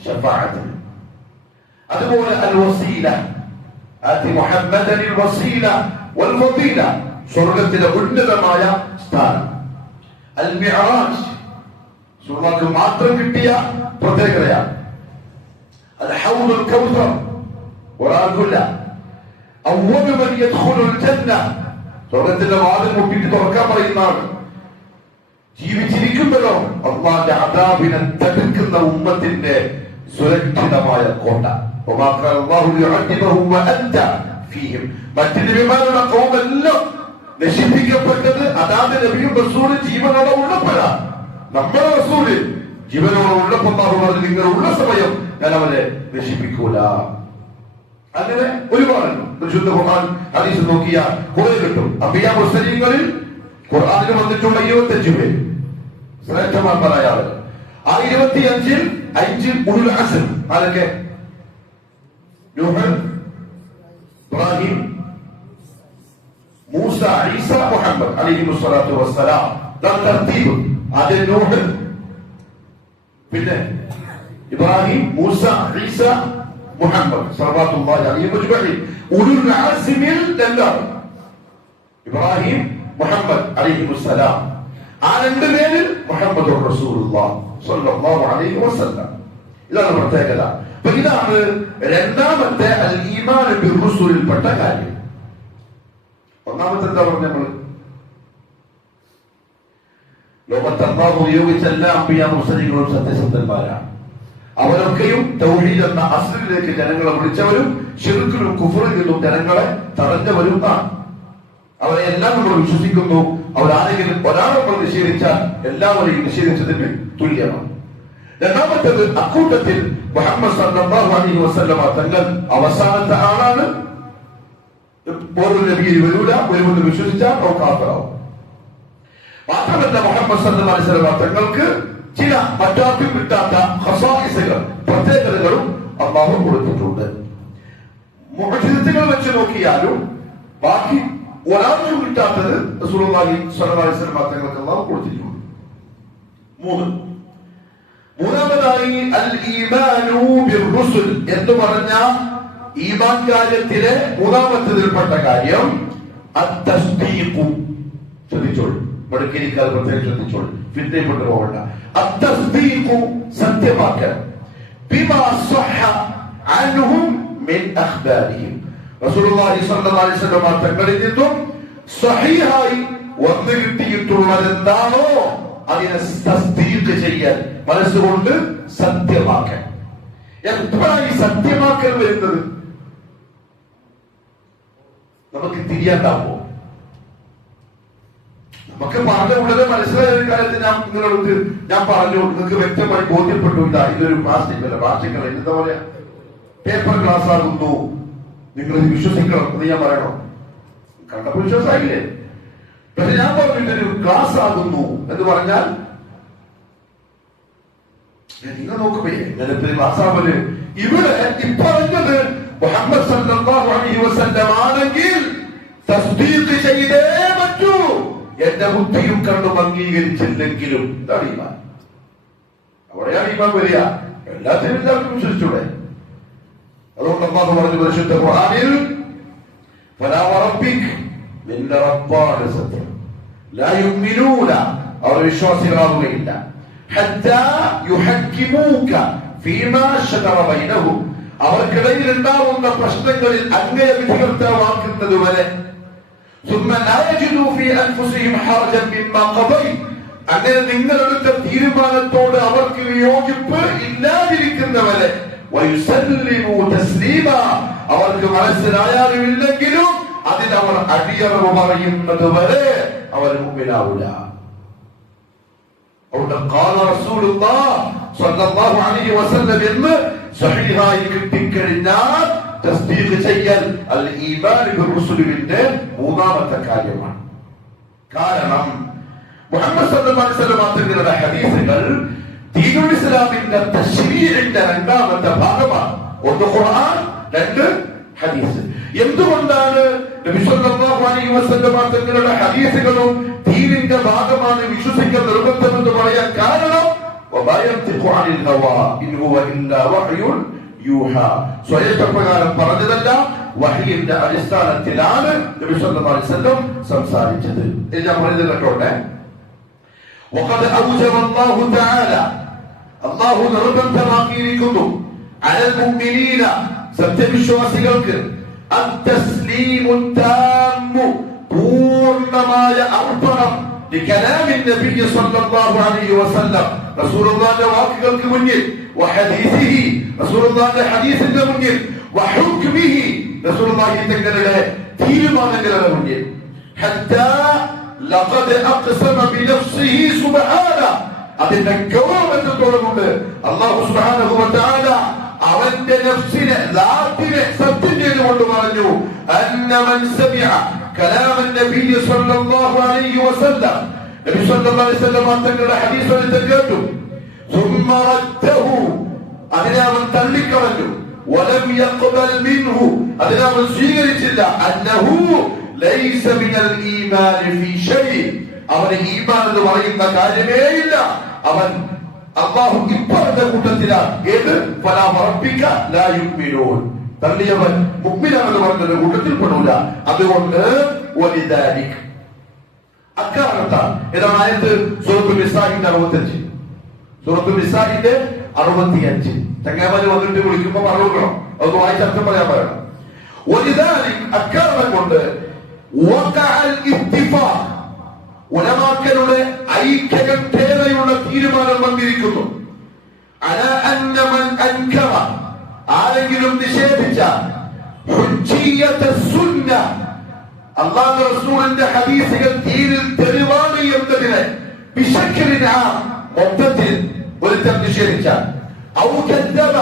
ശഫാഅത്ത്. അതുപോലെ അൽ വസീല, ആതി മുഹമ്മദനിൽ വസീല വൽ ഫദീല, സ്വർഗ്ഗത്തിലെ ഉന്നതമായ സ്ഥാനം. അൽ മിഅ്റാജ് റസൂലുള്ളാഹിക്ക് മാത്രം കിട്ടിയ പ്രത്യേകതയാണ്. അൽ ഹൗദുൽ കൗസർ ഒരാൾക്കില്ല. അവ്വലു മൻ യദ്ഖുലുൽ ജന്ന, സ്വർഗത്തിന്റെ വാതിൽ മുട്ടിട്ട് തുറക്കാൻ പറയുന്നതാണ്. ജീവിച്ചിരിക്കുമ്പോഴോ അള്ളാന്റെ അദാബിനെ തടുക്കുന്ന ഉമ്മത്തിന്റെ സുരക്ഷിതമായ കോട്ട. മറ്റു നബിമാരുടെ കൗമെല്ലാം നശിപ്പിക്കപ്പെട്ടത് അതാത് നബിയും റസൂല് ജീവനോടെ ഉള്ളപ്പോഴാണ്. നമ്മുടെ റസൂല് ജീവനോടെ ഉള്ളപ്പോൾ പറഞ്ഞു നിങ്ങൾ ഉള്ള സമയം ഞാൻ അവരെ നശിപ്പിക്കൂല. അങ്ങനെ ഒരുപാടുണ്ട്. പരിശുദ്ധ ഖുർആൻ ഹദീസ് നോക്കിയാൽ കുറെ കിട്ടും. അംബിയാ മുർസലീങ്ങളിൽ ഖുർആനിൽ വന്നിട്ടുള്ള 25 പേര് ശ്രേഷ്ഠമാന്മാരായ ആളുകൾ. ആ 25-ൽ 5 ഉലുൽ അസ്ർ. ആരൊക്കെ? നൂഹ്, ഇബ്രാഹിം, മൂസ, ഈസ, മുഹമ്മദ് അലൈഹിമുസ്സലാത്തു വസ്സലാം. തർത്തീബ്. ആദ്യം നൂഹ്, പിന്നെ ഇബ്രാഹിം, മൂസ, ഈസ, മുഹമ്മദ് സ്വല്ലല്ലാഹു അലൈഹി വസല്ലം. ഉലുൽ അസ്മിൽ രണ്ടാണ് ഇബ്രാഹിം, മുഹമ്മദ് അലൈഹിമുസ്സലാം. ആ രണ്ടുപേരിൽ മുഹമ്മദുർ റസൂലുള്ളാഹി സ്വല്ലല്ലാഹു അലൈഹി വസല്ലം. ഇതാണ് പ്രത്യേകത. അപ്പൊ ഇതാണ് രണ്ടാമത്തെ അൽ ഈമാൻ ബിർ റസൂലിൽപ്പെട്ട കാര്യം. ഒന്നാമത്തെ എന്താ പറഞ്ഞ നമ്മള് ലോകത്ത് അല്ലാഹു ഉപയോഗിച്ച എല്ലാ അംബിയാ മുർസലീങ്ങളും സത്യസന്ധന്മാരാണ്. അവരൊക്കെയും തൗഹീദ് എന്ന അസ്ലിലേക്ക് ജനങ്ങളെ വിളിച്ചവരും ശിർക്കിലും കുഫറിൽ നിന്നും ജനങ്ങളെ തടഞ്ഞവരുമാണ്. അവരെ എല്ലാം നമ്മൾ വിശ്വസിക്കുന്നു. അവരാരെങ്കിലും ഒരാളെ നമ്മൾ നിഷേധിച്ചാൽ എല്ലാവരെയും നിഷേധിച്ചതിന് തുല്യമാണ്. രണ്ടാമത്തേത് അക്കൂട്ടത്തിൽ മുഹമ്മദ് സല്ലല്ലാഹു അലൈഹി വസല്ലമ തങ്ങൾ അവസാനത്തെ ആളാണ്. വേറൊരു നബിയിൽ വരൂല. വരുമെന്ന് വിശ്വസിച്ചാൽ അവർ കാഫിറാവും. മാത്രമല്ല മുഹമ്മദ് സല്ലല്ലാഹു അലൈഹി വസല്ലമ തങ്ങൾക്ക് ചില മറ്റാർക്കും കിട്ടാത്ത ഖസായിസുകൾ, പ്രത്യേകതകളും അല്ലാഹു കൊടുത്തിട്ടുണ്ട്. മുഅ്ജിസത്തുകൾ വെച്ച് നോക്കിയാലും ബാക്കി ഒരാൾക്കും കിട്ടാത്തത് റസൂലുള്ളാഹി സ്വല്ലല്ലാഹു അലൈഹി വസല്ലമ തങ്ങൾക്ക് അല്ലാഹു കൊടുത്തിട്ടുണ്ട്. മൂന്നാമതായി അൽ ഈമാനു ബിർ റുസുൽ എന്ന് പറഞ്ഞ ഈമാൻ കാര്യത്തിലെ മൂന്നാമത്തേതിൽപ്പെട്ട കാര്യം അത്തസ്ദീഖു. ശ്രദ്ധിച്ചോളൂ, മടക്കിയിരിക്കാതെ പ്രത്യേകം ശ്രദ്ധിച്ചോളൂ, ഫിത്നയിൽപ്പെട്ടു പോകണ്ട. അത്തസ്ദീഖു സത്യമാക്കൽ ബിമാ സ്വഹ അൻഹും മിൻ അഖ്ബാരിഹിം. റസൂലുള്ളാഹി സ്വല്ലല്ലാഹു അലൈഹി വസല്ലം തങ്ങളിൽ നിന്നും സ്വഹീഹായി വന്നു കിട്ടിയിട്ടുള്ളതെന്താണോ അതിനെ തസ്ദീഖ് ചെയ്യാൻ, മനസ്സുകൊണ്ട് സത്യമാക്കാൻ. എപ്പോഴാണ് ഈ സത്യമാക്കൽ വരുന്നത്? നമുക്ക് തിരിയാണ്ടാവോ? നമുക്ക് പറഞ്ഞുള്ളത് മനസ്സിലായ കാലത്ത് ഞാൻ പറഞ്ഞു, നിങ്ങൾക്ക് വ്യക്തമായി ബോധ്യപ്പെട്ടു. ഇതൊരു പ്ലാസ്റ്റിക് അല്ല, പ്ലാസ്റ്റിക് അല്ല, എന്താ പറയാ, പേപ്പർ ഗ്ലാസ് ആകുന്നു, നിങ്ങൾ വിശ്വസിക്കണം എന്ന് ഞാൻ പറയണോ? കണ്ടപ്പോൾ വിശ്വാസമായില്ലേ? പക്ഷെ ഞാൻ പറഞ്ഞു ഇതൊരു ഗ്ലാസ് ആകുന്നു എന്ന് പറഞ്ഞാൽ നിങ്ങൾ നോക്കുമ്പോ ഇങ്ങനത്തെ ഗ്ലാസ് ആവല് ഇവിടെ ഇപ്പറഞ്ഞത് മുഹമ്മദ് സല്ലല്ലാഹു അലൈഹി വസല്ലം ആണെങ്കിൽ തസ്ദീഖ് ചെയ്തേ പറ്റൂ. എന്റെ ബുദ്ധിയും കണ്ടും അംഗീകരിച്ചില്ലെങ്കിലും ഇതാണ് ഈമാൻ. അവിടെയാണ് ഈമാൻ വരിക. എല്ലാത്തിനും എല്ലാവർക്കും വിശ്വസിച്ചൂടെ? അതുകൊണ്ട് അല്ലാഹു പറഞ്ഞു പരിശുദ്ധ ഖുർആനിൽ ഫലാ വറബ്ബിക്, നിന്റെ റബ്ബാണ് സത്യം, ലാ യുഅ്മിനൂന, അവർ വിശ്വാസികളാവുകയില്ല, ഹത്താ യുഹക്കിമൂക ഫീമാ ശജറ ബൈനഹും, അവർക്കിടയിൽ ഉണ്ടാവുന്ന പ്രശ്നങ്ങളിൽ അങ്ങയെ വിധികർത്താവാക്കുന്നത് വരെ, സുമ്മ ലാ യജിദു ഫീ അൻഫുസിഹിം ഹർജൻ മിമ്മാ ഖദൈത, അങ്ങനെ നിങ്ങളെടുത്ത തീരുമാനത്തോട് അവർക്ക് വിയോജിപ്പ് ഇല്ലാതിരിക്കുന്നവരെ, വയുസല്ലിമു തസ്ലീമാ, അവർക്ക് മനസ്സിലായാലും ഇല്ലെങ്കിലും അതിനവർ അടിയറവ് പറയുന്നത് വരെ അവർ മുഅ്മിനാവില്ല. അവിടെ ഖാല റസൂലുള്ളാഹി സ്വല്ലല്ലാഹു അലൈഹി വസല്ലം എന്ന് സ്വഹീഹായി കിട്ടിക്കഴിഞ്ഞാൽ തസ്ദീഖ് ചെയ്യൽ അൽ ഈമാൻ ബിർ റസൂലിന്റെ മൂന്നാമത്തെ കാര്യമാണ്. കാരണം മുഹമ്മദ് സല്ലല്ലാഹു അലൈഹി വസല്ലം തങ്ങളുടെ ഹദീസുകൾ ദീനുൽ ഇസ്ലാമിന്റെ തശ്രീഇന്റെ രണ്ടാമത്തെ ഭാഗമാണ്. ഒന്ന് ഖുർആൻ, രണ്ട് ഹദീസ്. എന്തുകൊണ്ടാണ് നബി സല്ലല്ലാഹു അലൈഹി വസല്ലം തങ്ങളുടെ ഹദീസുകളും ദീനിന്റെ ഭാഗമാണ് വിശ്വസിക്കാൻ നിർബന്ധമെന്ന് പറയാൻ കാരണം വമാ യൻതിഖു അനിൽ ഹവാ ഇൻ ഹുവ ഇല്ലാ വഹ്യുൻ യൂഹാ, സ്വയപ്രകാരം പറഞ്ഞതല്ല, വഹയിന്റെ അടിസ്ഥാനത്തിലാണ് നബി സല്ലല്ലാഹു അലൈഹി വസല്ലം സംസാരിച്ചത്. ഞാൻ പറയുന്നത് കേട്ടോട്ടെ. വഖദ് ഔജബ അല്ലാഹു തആല, അല്ലാഹു നിർബന്ധമാക്കിയിരിക്കുന്നു, അലൽ മുഅ്മിനീന, സത്യവിശ്വാസികൾക്ക്, അത്തസ്ലീമു താമ്മു, പൂർണ്ണമായ അർപ്പണം ലികലാമിൻ നബി സ്വല്ലല്ലാഹു അലൈഹി വസല്ലം, റസൂലുള്ളാഹിന്റെ വാക്കുകൾക്ക് മുന്നിൽ, വഹദീസിഹി, റസൂലുള്ളാഹിന്റെ ഹദീസിന്റെ മുന്നിൽ, വഹുക്മിഹി, റസൂലുള്ളാഹി തങ്ങളുടെ തീരുമാനങ്ങളുടെ മുന്നിൽ. ഹത്താ ലഖദ് അഖ്സമ ബിനഫ്സിഹി സുബ്ഹാന, അതിന്റെ ഗൗരവത്തോടുകൊണ്ട് അല്ലാഹു സുബ്ഹാനഹു വ തആല അവന്റെ നഫ്സിനെ, ദാത്തിനെ സത്യം ചെയ്തുകൊണ്ട് പറഞ്ഞു, അന്ന മൻ സമിഅ കലാമൻ നബി സ്വല്ലല്ലാഹു അലൈഹി വസല്ലം, നബി സ്വല്ലല്ലാഹു അലൈഹി വസല്ലം തങ്ങളുടെ ഹദീസ് എടുത്ത് കേട്ടു, ثم رده, അതിനെ അവൻ തള്ളിക്കളഞ്ഞു, വലം യഖ്ബൽ മിൻഹു, അതിനെ അവൻ സ്വീകരിച്ചില്ല, അന്നഹു ലൈസ മിനൽ ഈമാൻ ഫീ ഷൈ, അവന് ഈമാൻ എന്ന് പറയുന്ന കാര്യമേ ഇല്ല, അവൻ അല്ലാഹു ഇപ്പറഞ്ഞ കൂട്ടത്തിലാണ്. ഏത്? ഫലാ റബ്ബിക ലാ യുമിനൂൻ, തള്ളിയവൻ മുഅ്മിനാണെന്ന് പറഞ്ഞ കൂട്ടത്തിൽ പെടൂല. അതുകൊണ്ട് വലിദാലിക, അക്കാരണത്താൽ, ഇതാണ് ആയത്ത് സൂറത്തുൽ നിസാഇന്റെ 65, സൂറത്തുൽ നിസാഇന്റെ 65. ചങ്ങാമാര് വന്നിട്ട് വിളിക്കുമ്പോ പറഞ്ഞോളണം, അത് വായിച്ചർത്ഥം പറയാൻ പറയണം. വലിദാലിക, അക്കാരണം കൊണ്ട്, വഖഅൽ ഇത്തിഫാഖ്, ഉലമാക്കളുടെ ഐക്യകണ്ഠേനയുള്ള തീരുമാനം വന്നിരിക്കുന്നു, അലാ അന്ന മൻ അൻകറ, ആരെങ്കിലും നിഷേധിച്ച, ഹുജ്ജിയത സുന്ന, അല്ലാഹുവിന്റെ റസൂലിന്റെ ഹദീസുകൾ ദീനിൽ തെളിവാണ് എന്നതിനെ ബിശക്രിനാ, മൊത്തത്തിൽ ഒരുത്തൻ നിഷേധിച്ച, ഔ കദ്ദബ,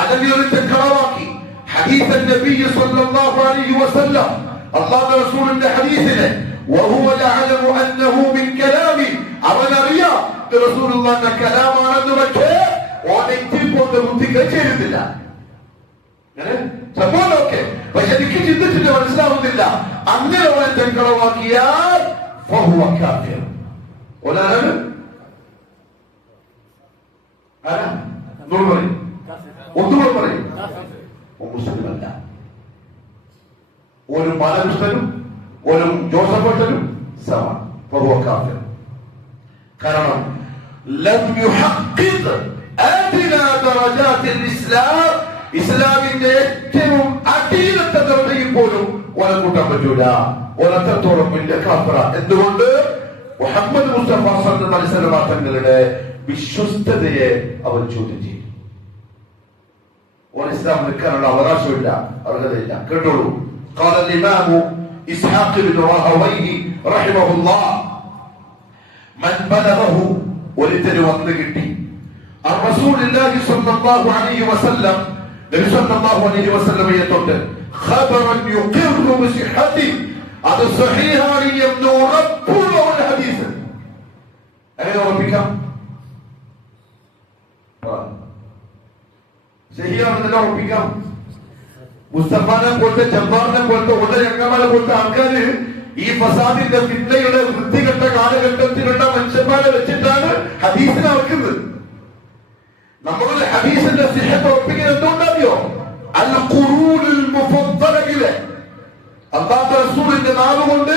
അല്ലെങ്കിൽ ഒരുത്തൻ കളവാക്കി, ഹദീസ് നബി സ്വല്ലല്ലാഹു അലൈഹി വസല്ലം, അല്ലാഹുവിന്റെ റസൂലിന്റെ ഹദീസിനെ, വഹുവ യഅലമു അന്നഹു മിൻ കലാമി, അവൻ അറിയാം റസൂലുള്ളാഹിന്റെ കലാമാണെന്ന്, പക്ഷേ ഓനെത്തിപ്പോന്ന ബുദ്ധിക്ക് ചെയ്യുന്നില്ല. സംഭവമൊക്കെ പക്ഷെ എനിക്ക് ചിന്തിച്ചിട്ട് മനസ്സിലാവുന്നില്ല. അങ്ങനെ അവനെ തെക്കളവാക്കിയാൽ ഫഹുവ കാഫിർ. ഒരാളാണ് ഒന്നുകൂടെ പറയും, മുസ്ലിമല്ല. ഒരു ബാലകൃഷ്ണനും ഒരു ജോസഫനും സമാൻ, ഫഹുവ കാഫിർ. കാരണം ലം യുഹഖിഖ് അദ്നാ ദറജാത്തിൽ ഇസ്ലാം, ഇസ്ലാമിന്റെ ഏറ്റവും അടിയിലത്തെ ദർജയിൽ പോലും ഓനെ കൂട്ടാൻ പറ്റൂല, ഓനത്തോളം വലിയ കാഫിറ. എന്തുകൊണ്ട്? മുഹമ്മദ് മുസ്തഫ സല്ലല്ലാഹു അലൈഹി വസല്ലം തങ്ങളുടെ വിശ്വസ്തതയെ അവർ ചോദ്യം ചെയ്തു. ഓൻ ഇസ്ലാം നിൽക്കാനുള്ള അവകാശമില്ല, അർഹതയില്ല. കേട്ടോളൂ. قال الإمام إسحاق بن راهويه رحمه الله, من بلغه, ولتني വന്നുകിട്ടി, الرسول الله صلى الله عليه وسلم, നബി സല്ലല്ലാഹു അലൈഹി വസല്ലമയെ തൊട്ട്, ഖബറൻ യുഖിറു ബിസിഹതി, അത് സഹീഹാണ് എന്ന് ഉറപ്പുള്ള ഒരു ഹദീസ്. എങ്ങനെ ഉറപ്പിക്കാം? സഹീഹാണെന്ന് ഉറപ്പിക്കാം. മുസ്തഫാനെ പോലത്തെ, ജബ്ബാറിനെ പോലത്തെ, ഉള്ള രംഗങ്ങളെ പോലത്തെ ആൾക്കാര് ഈ ഫസാദിന്റെ ഫിത്നയുടെ വൃത്തികെട്ട കാലഘട്ടത്തിലുള്ള മനുഷ്യന്മാരെ വെച്ചിട്ടാണ് ഹദീസിനെ അവർക്കുന്നത്. നമ്മളുടെ ഹദീസിന്റെ സിഹത്ത് ഉറപ്പിക്കുന്നത് എന്തുകൊണ്ടറിയോ? അൽ ഖുറൂനുൽ മുഫദ്ദലയിലെ അല്ലാഹുവിന്റെ റസൂലിന്റെ നാവുകൊണ്ട്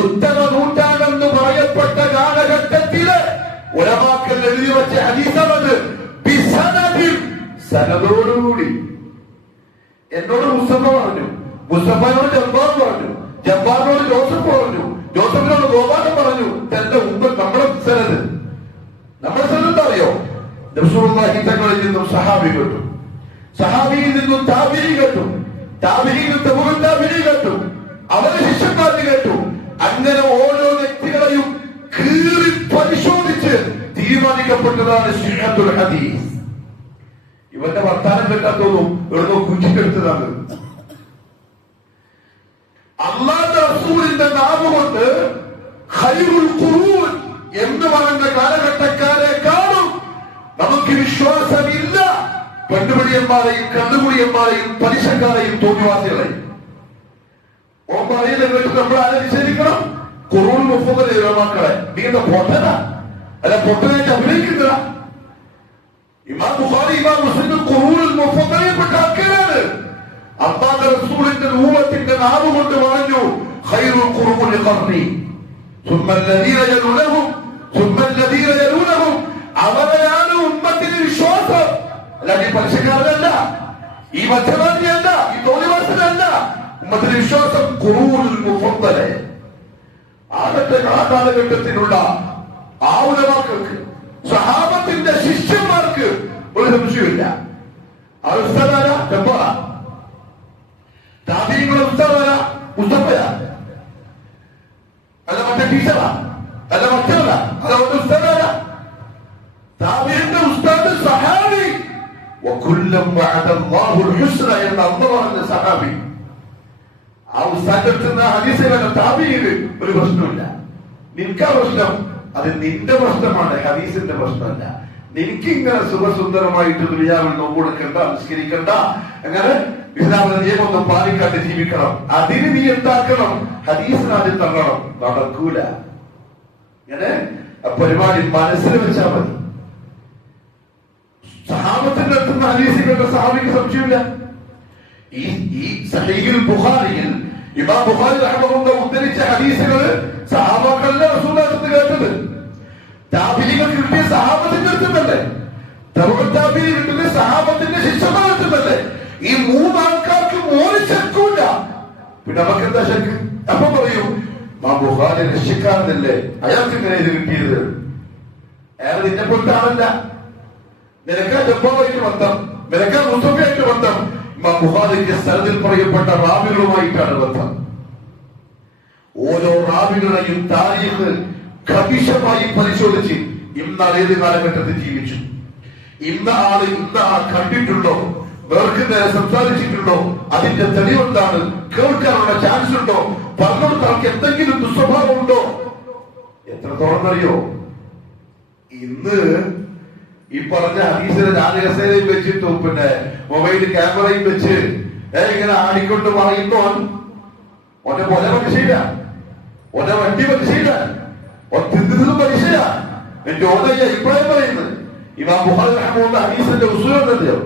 ഉത്തമ നൂറ്റാണ്ടെന്ന് പറയപ്പെട്ട കാലഘട്ടത്തിലെ ഉലമാക്കൾ എഴുതി വെച്ച ഹദീസാണത്. ബിസനദിൻ, സനദോടുകൂടി. എന്നോട് മുസ്തഫ പറഞ്ഞു, മുസ്തഫയോട് ജബ്ബാർ പറഞ്ഞു, ജബ്ബാറിനോട് ജോസഫ് പറഞ്ഞു, ജോസഫിനോട് ഗോപാലൻ പറഞ്ഞു. എന്റെ മുമ്പ് നമ്മുടെ സനദ്, നമ്മുടെ സനദ് അറിയോ? റസൂലുള്ളാഹി തങ്ങളിൽ നിന്നും സഹാബി കേട്ടു, സഹാബിയിൽ നിന്നും താബിഈ കേട്ടു, താബിഈയിൽ നിന്നും തബഉ താബിഈ കേട്ടു, അവരുടെ ശിഷ്യന്മാർ കേട്ടു. അങ്ങനെ ഓരോ വ്യക്തികളെയും കീറി പരിശോധിച്ച് തീരുമാനിക്കപ്പെട്ടതാണ് സിഹത്തുൽ ഹദീസ്. ഇവന്റെ വർത്താനം കേട്ടാത്തോന്നും എവിടുന്നോ കുറ്റിക്കെടുത്തതാണ്. അല്ലാഹുവിന്റെ റസൂലിന്റെ നാവുകൊണ്ട് ഖൈറുൽ ഖുറൂൻ എന്ന് പറയുന്ന കാലഘട്ടക്കാരെക്കാളും നമുക്ക് വിശ്വാസമില്ല പെണ്ണുപിടിയന്മാരെയും കണ്ണുകുടിയന്മാരെയും പലിശക്കാരെയും തോന്നിവാസികളെയും. ഓൻ പറയുന്നത് കേട്ട് നമ്മൾ ആരെ നിഷേധിക്കണം? ഖുറൂൻ മുഫദ്ദൽ മക്കളെ. നീണ്ട പൊട്ടന അല്ല, പൊട്ടനായിട്ട് അഭിനയിക്കുന്ന ഇമാം ബുഖാരി, ഇമാം മുസ്ലിം ഖുറൂനുൽ മുഫദ്ദലിൽപ്പെട്ട ആൾക്കാരാണ്. അല്ലാഹുവിന്റെ റസൂലിന്റെ ഉമ്മത്തിന്റെ നാവ് കൊണ്ട് പറഞ്ഞു, ഖൈറുൽ ഖുറൂനി ഖർനി ثم الذين يلونهم ثم الذين يلونهم. അവരാണ് ഉമ്മത്തിന് വിശ്വാസം. അല്ലാതെ ഈ പലിശക്കാരനല്ല, ഈ മധ്യവാദിയല്ല, ഈ തോന്നിവാസനല്ല. ഉമ്മത്തിന് വിശ്വാസം ഖുറൂനുൽ മുഫദ്ദല. അന്നത്തെ കാലഘട്ടത്തിലുള്ള ആ ഉലമാക്കൾക്ക്, സഹാബത്തിന്റെ ശിഷ്യന്മാർക്ക് ഒരു സംശയമില്ല. ആ ഉസ്താദാര ജബ്ബാറ, താബീങ്ങളുടെ ഉസ്താദാര മുസ്തഫയാ, അല്ല മറ്റേ ടീച്ചറാ, അല്ല മറ്റല്ല, അല്ല ഒരു ഉസ്താദാര, താബീന്റെ ഉസ്താദ് സഹാബി. വകുല്ലം വഅദല്ലാഹുൽ ഹുസ്ന എന്ന അല്ലാഹു പറഞ്ഞ സഹാബി. ആ ഉസ്താദിന്റെ അടുത്ത് ഹദീസിലെ താബീന് ഒരു പ്രശ്നമില്ല. നിനക്കാ പ്രശ്നം, അത് നിന്റെ പ്രശ്നമാണ്, ഹദീസിന്റെ പ്രശ്നമല്ല. നിനക്കിങ്ങനെ സുഖസുന്ദരമായിട്ട് ദുനിയാവിൽ നോമ്പ് കൊടുക്കണ്ട, നിസ്കരിക്കണ്ട, അങ്ങനെ ഇസ്ലാമിന്റെ നിയമൊന്നും പാലിക്കാണ്ട് ജീവിക്കണം. അതിന് നീ എന്താക്കണം? ഹദീസിന് ആദ്യം തള്ളണം. നടക്കൂല. ഇങ്ങനെ പരിപാടി മനസ്സിൽ വെച്ചാൽ മതി. സഹാബത്തിന്റെ അടുത്തുനിന്ന് ഹദീസ് കേട്ട സഹാബിക്ക് സംശയമില്ല. ഈ സഹീഹുൽ ബുഖാരിയിൽ ഇമാം ബുഖാരി റഹ്മഹുല്ലാഹ് ഉദ്ധരിച്ച ഹദീസുകൾ സഹാബാക്കളുടെ റസൂലുള്ളാഹി അടുത്ത് കേട്ടത്, താബിഈകൾക്ക് കിട്ടിയ സഹാബത്തിന്റെ അടുത്തല്ലേ, തബഅത്താബിഈ കിട്ടിയ സഹാബത്തിന്റെ ശിഷ്യന്മാരുടെ അടുത്തല്ലേ. ഈ മൂന്നാൾക്കാർക്ക് മോനിച്ചേക്കൂല. പിന്നെ നമുക്ക് എന്താ ശക്ക്? അപ്പൊ പറയൂ, ഇമാം ബുഖാരി രക്ഷിക്കാരനല്ലേ, അയാൾക്ക് ഇങ്ങനെ ഇത് കിട്ടിയത്? അയാൾ നിന്നെ പൊട്ടാണല്ല. നിനക്കാ ജബ്ബാറായിട്ട് ബന്ധം, നിനക്കാ മുസ്തഫയായിട്ട് ബന്ധം. ഇമാം ബുഖാരിക്ക് സ്ഥലത്തിൽ പറയപ്പെട്ട റാവികളുമായിട്ടാണ് ബന്ധം. ഓരോ റാവികളെയും താരീഖ് കവിശമായി പരിശോധിച്ച് ഇന്നാൾ ഏത് കാലഘട്ടത്തിൽ ജീവിച്ചു, ഇന്ന ആള് ഇന്ന ആൾ കണ്ടിട്ടുണ്ടോ, വേർക്ക് നേരെ സംസാരിച്ചിട്ടുണ്ടോ, അതിന്റെ തെളിവെന്താണ്, കേൾക്കാനുള്ള ചാൻസ് ഉണ്ടോ, പറഞ്ഞുകൊടുത്ത ആൾക്ക് എന്തെങ്കിലും ദുസ്വഭാവം ഉണ്ടോ? എത്രത്തോളം അറിയോ? ഇന്ന് ഈ പറഞ്ഞ ഹദീസിലെ രാജകസേനയും വെച്ചിട്ടു, പിന്നെ മൊബൈൽ ക്യാമറയും വെച്ച് ഇങ്ങനെ ആടിക്കൊണ്ട് പറയുമ്പോൾ ഒന്നെ പോലെ മനുഷ്യയില്ല, ഒന്നെ വണ്ടി മനുഷ്യയില്ല, തിന്നതും മനുഷ്യയ. എന്റെ ഓതയ്യ ഇപ്പോഴും പറയുന്നത് ഇമാം ബുഖാരി റഹ്മത്തുള്ളാഹി ഹദീസിന്റെ ഉസൂലുണ്ടല്ലോ.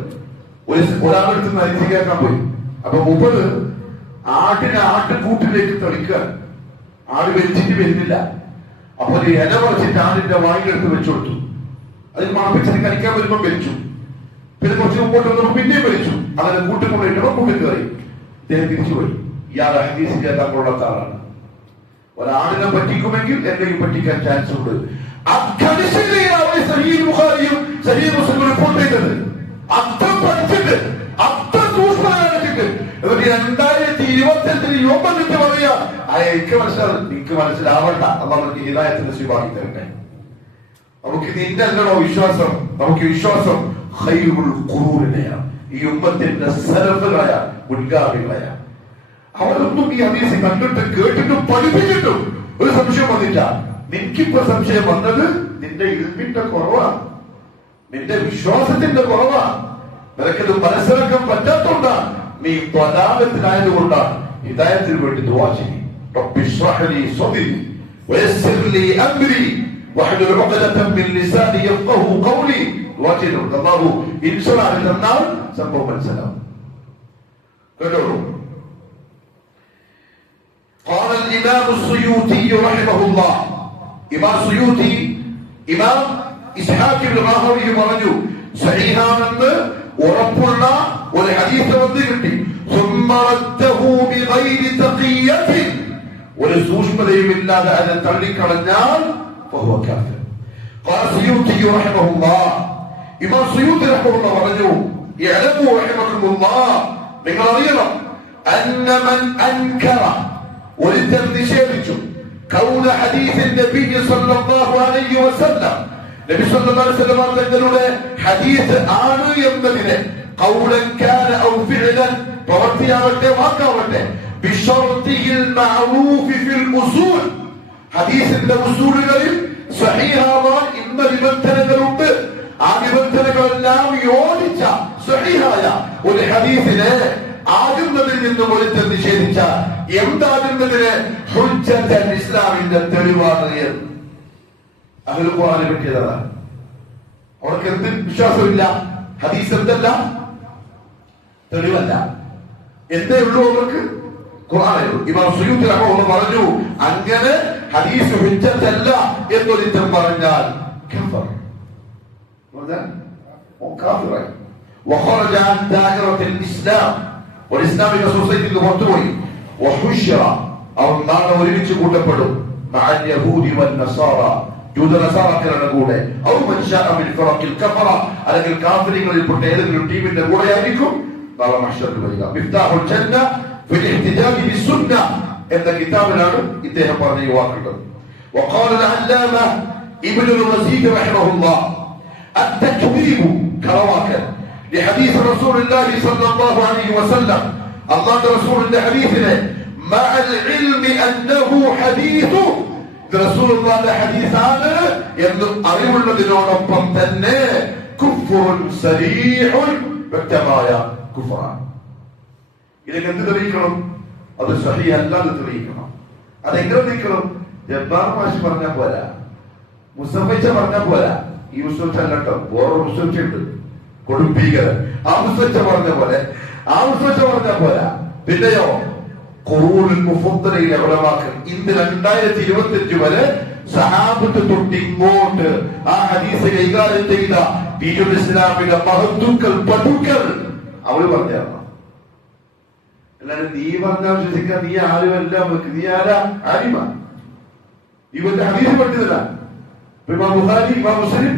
ഒരാളെടുത്ത് ഹദീസ് കേൾക്കാൻ പോയി. അപ്പൊ മുമ്പ് ആട്ടിനെ ആട്ടുകൂട്ടിലേക്ക് തെളിക്കുക. ആട് വലിച്ചിട്ട് വരുന്നില്ല. അപ്പൊ ഒരു ഇല പറിച്ചിട്ട് ആടിന്റെ വായിലെടുത്ത് വെച്ചു കൊടുത്തു. അതിൽ മണപ്പിച്ചിട്ട് കഴിക്കാൻ വരുമ്പോൾ വലിച്ചു. പിന്നെ കുറച്ച് മുമ്പോട്ട് വന്നപ്പോൾ പിന്നെയും വലിച്ചു. അങ്ങനെ കൂട്ടിക്കൊണ്ടിട്ടപ്പോൾ കൂട്ടിൽ കയറി. ഇദ്ദേഹം തിരിച്ചുപോയി. ഇയാളെ ഹദീസ് കേൾക്കാൻ കൊള്ളാത്ത ആളാണ്. ഒരാളിനെ പറ്റിക്കുമെങ്കിൽ എന്നെയും പറ്റിക്കാൻ ചാൻസ് ഉണ്ട്. അർത്ഥം പഠിച്ചിട്ട്, അർത്ഥം സൂക്ഷ്മമായിട്ട് 2025 യോഗ്യത പറയാ. എനിക്ക് മനസ്സിലാവും, എനിക്ക് മനസ്സിലാവണ്ട. നമുക്ക് ഹിദായത്തിന് സ്വീകാര്യം തരട്ടെ. നമുക്ക് നിന്റെ അല്ലടോ വിശ്വാസം, നമുക്ക് വിശ്വാസം ഖൈറുൽ ഖുറൂനിനെയാണ്, ഈ ഉമ്മത്തിന്റെ സലഫുകളായ മുൻഗാമികളായ. അവരൊന്നും ഈ ഹദീസ് കണ്ടിട്ട് കേട്ടിട്ടും പഠിപ്പിച്ചിട്ടും ഒരു സംശയം വന്നില്ല. നിനക്കിപ്പോ സംശയം വന്നത് നിന്റെ ഇൽമിന്റെ കുറവാണ്, നിന്റെ വിശ്വാസത്തിന്റെ കുറവാണ്. നിനക്കത് മനസ്സിലാക്കാൻ പറ്റാത്തോണ്ടാണ്, നീ ത്വലാലത്തിനായതുകൊണ്ടാണ്. ഹിദായത്തിന് വേണ്ടി ദുആ ചെയ്യും. റബ്ബി ഇശ്റഹ് ലി സദ്രി വയസ്സിർ ലി അംരി വഹ്ലുൽ ഉഖ്ദതൻ മിൻ ലിസാനി യഫ്ഖഹു ഖൗലി. ദുആ ചെയ്തു. അല്ലാഹു ഇൻഷാഅല്ലാഹ് തന്നാൽ സംഭവം മനസ്സിലാവും. കേട്ടോളൂ. قال الإمام السيوطي رحمه الله. إمام السيوطي إمام إسحاق بن راهوي പറഞ്ഞു, സഹീഹാണെന്ന് ഉറപ്പുള്ള ഒരു ഹദീസ് വന്നിട്ടുണ്ട്. ثم رده بغير تقية, ഒരു സൂക്ഷ്മതയുമില്ലാതെ അത് തള്ളിക്കളഞ്ഞാൽ فهو كافر. قال السيوطي رحمه الله. ഇമാം സുയൂത്തി റഹ്മഹുല്ലാഹ് പറഞ്ഞു, يعلموا رحمكم الله, നിങ്ങൾ അറിയണം, أن من أنكر, ഒരുത്തൻ നിഷേധിച്ചു, കൗന ഹദീസിൻ നബി സല്ലല്ലാഹു അലൈഹി വസല്ലം, നബി സല്ലല്ലാഹു അലൈഹി വസല്ലം തങ്ങളുടെ ഹദീസ് ആണ് എന്നതിനെ, ഖൗലൻ കാന ഔ ഫിഅലൻ, പ്രവൃത്തിയാവട്ടെ വാക്കാവട്ടെ, ബിശർത്തിഹിൽ മഅറൂഫ് ഫിൽ ഉസൂൽ, ഹദീസിന്റെ ഉസൂലുകളിൽ സ്വഹീഹാവാൻ ഇന്ന നിബന്ധനകളുണ്ട്. ആ നിബന്ധനകളെല്ലാം യോജിച്ച സ്വഹീഹായ ഒരു ഹദീസിനെ ആകുന്നതിൽ നിന്നും ഒരുത്തൻ നിഷേധിച്ച, എന്താകുന്നതിന് ഹുജ്ജത്തുൽ ഇസ്ലാമിന്റെ തെളിവാണ് എന്ന് അഹ്ലുൽ ഖുർആനെ പറ്റിയതാണ്. അവർക്ക് എന്ത് വിശ്വാസമില്ല? ഹദീസ് എന്തല്ല? തെളിവല്ല. എന്തേ ഉള്ളൂ അവർക്ക്? ഖുർആനേ. ഇമാം സുയൂത്തി റഹ്മഹുല്ലാഹ് പറഞ്ഞു, അങ്ങനെ ഹദീസ് ഹുജ്ജത്തല്ല എന്നൊരുത്തൻ പറഞ്ഞാൽ കഫർ, കാഫിറായി. വഖറജ അൻ ദാഇറത്തുൽ ഇസ്ലാം, ഒരു ഇസ്ലാമിക സൊസൈറ്റിയിൽ പുറത്തുപോയി. വഹുശ്റ, അവൻ നാളെ ഒരുമിച്ച് കൂട്ടപ്പെടും. മഅൽ യഹൂദി വൻ നസാറ, ജൂതനസാറകളുടെ കൂടെ, ഔ മൻ ശാഅ മിൻ ഫറഖിൽ കഫറ, അല്ലെങ്കിൽ കാഫിറുകളിൽപ്പെട്ട ഏതെങ്കിലും ടീമിന്റെ കൂടെ ആയിരിക്കും നാളെ മഹ്ശറിൽ വരിക. മിഫ്താഹുൽ ജന്ന ഫിൽ ഇഹ്തിജാജി ബിസ്സുന്ന എന്ന കിതാബിലാണ് ഇദ്ദേഹം പറഞ്ഞ ഈ വാക്കുകൾ. وقال العلامة ابن الوزير رحمه الله التكذيب كرواكا لحديث رسول الله صلى الله عليه وسلم. الله رسول حديثنا مع العلم أنه حديث رسول الله حديث عنه يبدو أريد الذين تنه كفر صريح بكتبايا كفرا. إذا كنت تريكم هذا صحيح لا تريكم هذا إنكر تريكم ജബ്ബാർ മാഷ് പറഞ്ഞ പോലെ, മുസ്തഫ പറഞ്ഞ പോലെ, ഈ മുസ്തഫ അല്ലട്ടോ വേറൊരു മുസ്തഫ ഉണ്ട് കൊടുമ്പീകരൻ, ആ മുസ്തഫ പറഞ്ഞ പോലെ, ആ മുസ്തഫ പറഞ്ഞ പോലെ. പിന്നെയോ ഖുറൂനുൽ മുഫദ്ദലയിലെ ഉലമാക്കൾ ഇന്ന് 2025 വരെ സഹാബത്ത് തൊട്ടിങ്ങോട്ട് ആ ഹദീസ് കൈകാര്യം ചെയ്ത ദീനുൽ ഇസ്ലാമിന്റെ മഹത്തുക്കൾ പടുക്കൾ അവര് പറഞ്ഞാണ്. അല്ലാതെ നീ പറഞ്ഞാൽ വിശ്വസിക്കാൻ നീ ആരുമല്ല, നീ ആരാ? ആരിമ. ഇവന്റെ ഹദീസ് പഠിച്ചതല്ല. ഇമാം ബുഖാരി, ഇമാം മുസ്ലിം,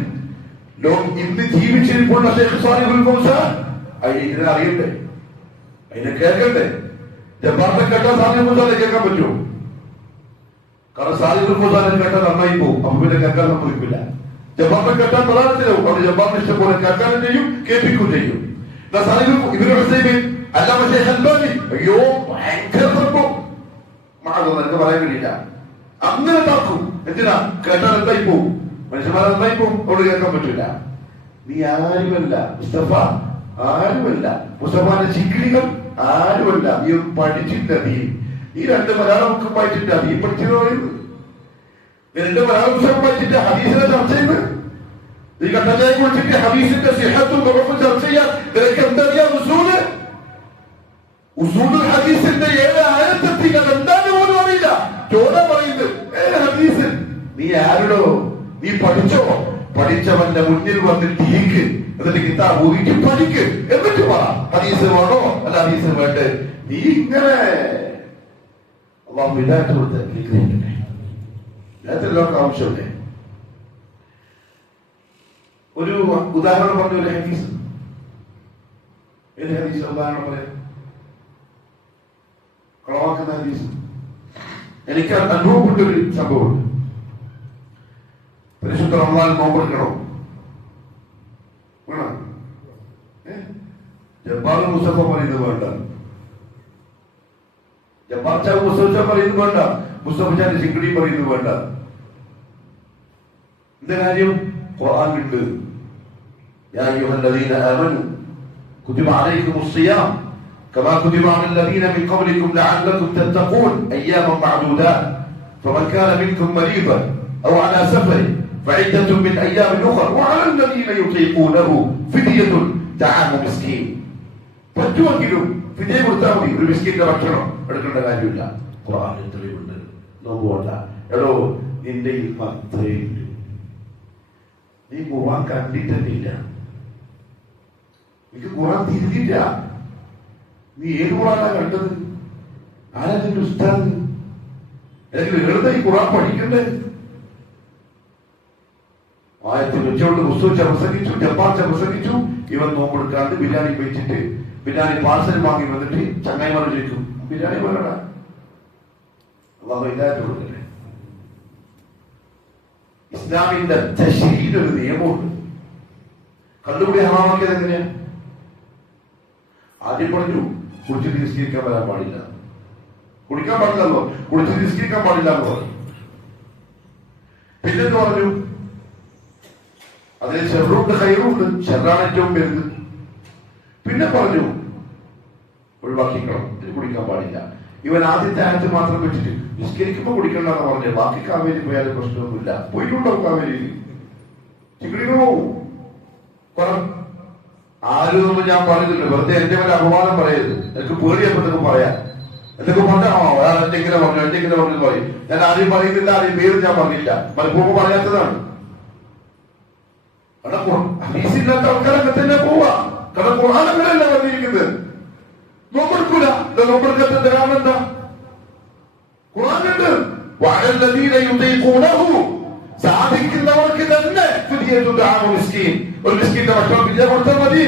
ഇന്ന് ജീവിച്ചിരിപ്പുള്ള ശൈഖ് സാലിഹുൽ ഫൗസാൻ ഇതിനെ അറിയണ്ടേ, അതിനെ കേൾക്കണ്ടേ? ജബ്ബാറിനെ കേട്ടാൽ സാലിഹുൽ ഫൗസാനെ കേൾക്കാൻ പറ്റുമോ? കാരണം സാലിഹുൽ ഫൗസാനെ കേട്ടാൽ നന്നായി പോകും, അപ്പൊ പിന്നെ കേൾക്കാൻ സമ്മതിക്കില്ല. ജബ്ബാറിനെ കേട്ടാൽ പ്രധാനത്തിലാവും, അവിടെ ജബ്ബാറിന് ഇഷ്ടം പോലെ കേൾക്കാനും ചെയ്യും കേൾപ്പിക്കുകയും ചെയ്യും. ഇബ്നു ഉസൈമീൻ, അല്ലാമ ശൈഖ് അൽബാനി, അയ്യോ ഭയങ്കര സംഭവം, എനിക്ക് പറയാൻ കഴിയില്ല. അങ്ങനെ താക്കും. എന്തിനാ? കേട്ടാൽ എന്തായി പോവും, മനുഷ്യന്മാർ എന്തായി പോവും, അവിടെ കേൾക്കാൻ പറ്റില്ല. നീ ആരുമല്ല മുസ്തഫ, ആരുമല്ല. മുസ്തഫാന്റെ ചിക്കിളികൾ ആരുമല്ല. നീ പഠിച്ചില്ല. നീ രണ്ട് മലയാളം ബുക്ക് വായിച്ചിട്ട് നീ പഠിച്ചത്, രണ്ട് മലയാളം പുസ്തകം വായിച്ചിട്ട് ഹദീസിനെ ചർച്ച ചെയ്ത് നീ കട്ടനെ കുറിച്ചിട്ട് ഹദീസിന്റെ സിഹത്തും ദുഅഫും ചർച്ച ചെയ്യാൻ നിനക്ക് എന്തറിയാം? ഉസൂലുൽ ഹദീസിന്റെ 7 ആയത്തെത്തിക്കാൻ എന്താണ് പോലും അറിയില്ല. ചോദ്യം പറയുന്നത് ഹദീസ്. നീ ആരുടോ? നീ പഠിച്ചോ? പഠിച്ചവന്റെ മുന്നിൽ വന്നിട്ട് ഇരിക്ക്, എന്നിട്ട് കിതാബ് ഊരിക്ക് പഠിക്ക്, എന്നിട്ട് പറ ഹദീസ് വേണോ അല്ല ഹദീസ് വേണ്ടേ. നീ ഇങ്ങനെ അല്ലാഹു ഹിദായത്ത് കൊടുത്തേ എല്ലാവർക്കും ആവശ്യമില്ലേ? ഒരു ഉദാഹരണം പറഞ്ഞു. ഒരു ഹദീസ്, ഏത് ഹദീസ് ഉദാഹരണം പറയാം? കളവാക്കുന്ന ഹദീസ്. എനിക്ക് അനുഭവപ്പെട്ടൊരു സംഭവമുണ്ട്. പരിശുദ്ധ റമദാൻ നോമ്പെടുക്കണോ വേണം? ജബ്ബാർ മുസ്തഫ പറയുന്നത് വേണ്ട, ജബ്ബാർ ചാവ് മുസ്തഫ പറയുന്നത് വേണ്ട, മുസ്തഫ ചാന്റെ ചിങ്കിടി പറയുന്നത് വേണ്ട. എന്താ കാര്യം? ഖുർആനിലുണ്ട്, യാ അയ്യുഹല്ലദീന ആമനൂ കുതിബ അലൈക്കുമുസ് സിയാം كما كتب على الذين من قبلكم لعلكم تتقون أياما معدودات فمن كان منكم مريضا أو على سفر فعدة من أيام أخر وعلى الذين يطيقونه فدية طعام مسكين. പറ്റുമെങ്കിലും ഫിദിയ കൊടുത്താൽ മതി. ഒരു മിസ്കിന്റെ ഭക്ഷണം എടുക്കേണ്ട കാര്യമില്ല. ഖുർആനിൽ തെളിവുണ്ട്. നോമ്പുകൊണ്ട എടോ നിന്റെ ഈ അത്രയുണ്ട്. നീ ഖുർആൻ കണ്ടിട്ടില്ല, എനിക്ക് ഖുർആൻ തിരിഞ്ഞില്ല. നീ ഏത് ഖുർആനാ കണ്ടത്? ആരാ നിന്റെ ഉസ്താദ്? അല്ലെങ്കിൽ വെറുതെ ഈ ഖുർആൻ പഠിക്കണ്ടേ? ആയത്തിൽ വെച്ചുകൊണ്ട് മുസ്തഫ പ്രസംഗിച്ചു, ജബ്ബാർ പ്രസംഗിച്ചു. ഇവൻ നോമ്പെടുക്കാണ്ട് ബിരിയാണി വെച്ചിട്ട് ബിരിയാണി പാർസൽ വാങ്ങി വന്നിട്ട് ചങ്ങായിമാർ ചോദിക്കും, ബിരിയാണി വേണ്ട. അല്ലാഹു ഹിദായത്ത് കൊടുക്കട്ടെ. ഇസ്ലാമിന്റെ തശ്രീഇൽ ഒരു നിയമമുണ്ട്. കള്ളുകൂടി ഹറാമാക്കിയത് എങ്ങനെയാ? ആദ്യം പറഞ്ഞു കുടിച്ചിട്ട് നിസ്കരിക്കാൻ വരാൻ പാടില്ല, കുടിക്കാൻ പാടില്ലല്ലോ, കുടിച്ചിട്ട് നിസ്കരിക്കാൻ പാടില്ല എന്ന് പറഞ്ഞു. പിന്നെന്ത് പറഞ്ഞു? അതിന് ഷെറുണ്ട് ഹൈറുണ്ട്, ഷെറാണ് ഏറ്റവും വലുത്. പിന്നെ പറഞ്ഞു ഒഴിവാക്കിക്കണം, ഇത് കുടിക്കാൻ പാടില്ല. ഇവൻ ആദ്യത്തെ ആയത്ത് മാത്രം വെച്ചിട്ട് നിസ്കരിക്കുമ്പോ കുടിക്കണ്ടെന്ന് പറഞ്ഞു. ബാക്കി കാവേരി പോയാലും പ്രശ്നമൊന്നുമില്ല. പോയിട്ടുണ്ടോ കാവേരി? ചിക്കിടിക്കണോ? ആരും ഞാൻ പറയുന്നില്ല, വെറുതെ എന്റെ മേലെ അപമാനം പറയരുത്. എനിക്ക് പേടിയപ്പോഴത്തേക്കും പറയാം. എന്തൊക്കെ പറഞ്ഞോ ഒരാൾ എന്തെങ്കിലും പറഞ്ഞു എന്തെങ്കിലും പറഞ്ഞു പറയും. ഞാൻ ആരെയും പറയുന്നില്ല, ആരെയും പേര് ഞാൻ പറഞ്ഞില്ല, മനഃപൂർവ്വം പറയാത്തതാണ്. കാരണം ഹദീസില്ലാത്ത ആൾക്കാരൊക്കെ തന്നെ പോവാ. കാരണം ഖുർആനല്ല പറഞ്ഞിരിക്കുന്നത്. നോമ്പെടുക്കൂല, നോമ്പെടുക്കാത്ത കാരണം എന്താ? ഖുർആനുണ്ട്. വഅലല്ലദീന യുതീഖൂനഹു സാധിക്കുന്നവർക്ക് തന്നെ ഫിദിയത്തു ദഅവ മിസ്കീൻ ഒരു മിസ്കീന്റെ ഭക്ഷണം പിരിച്ചു കൊടുത്താൽ മതി.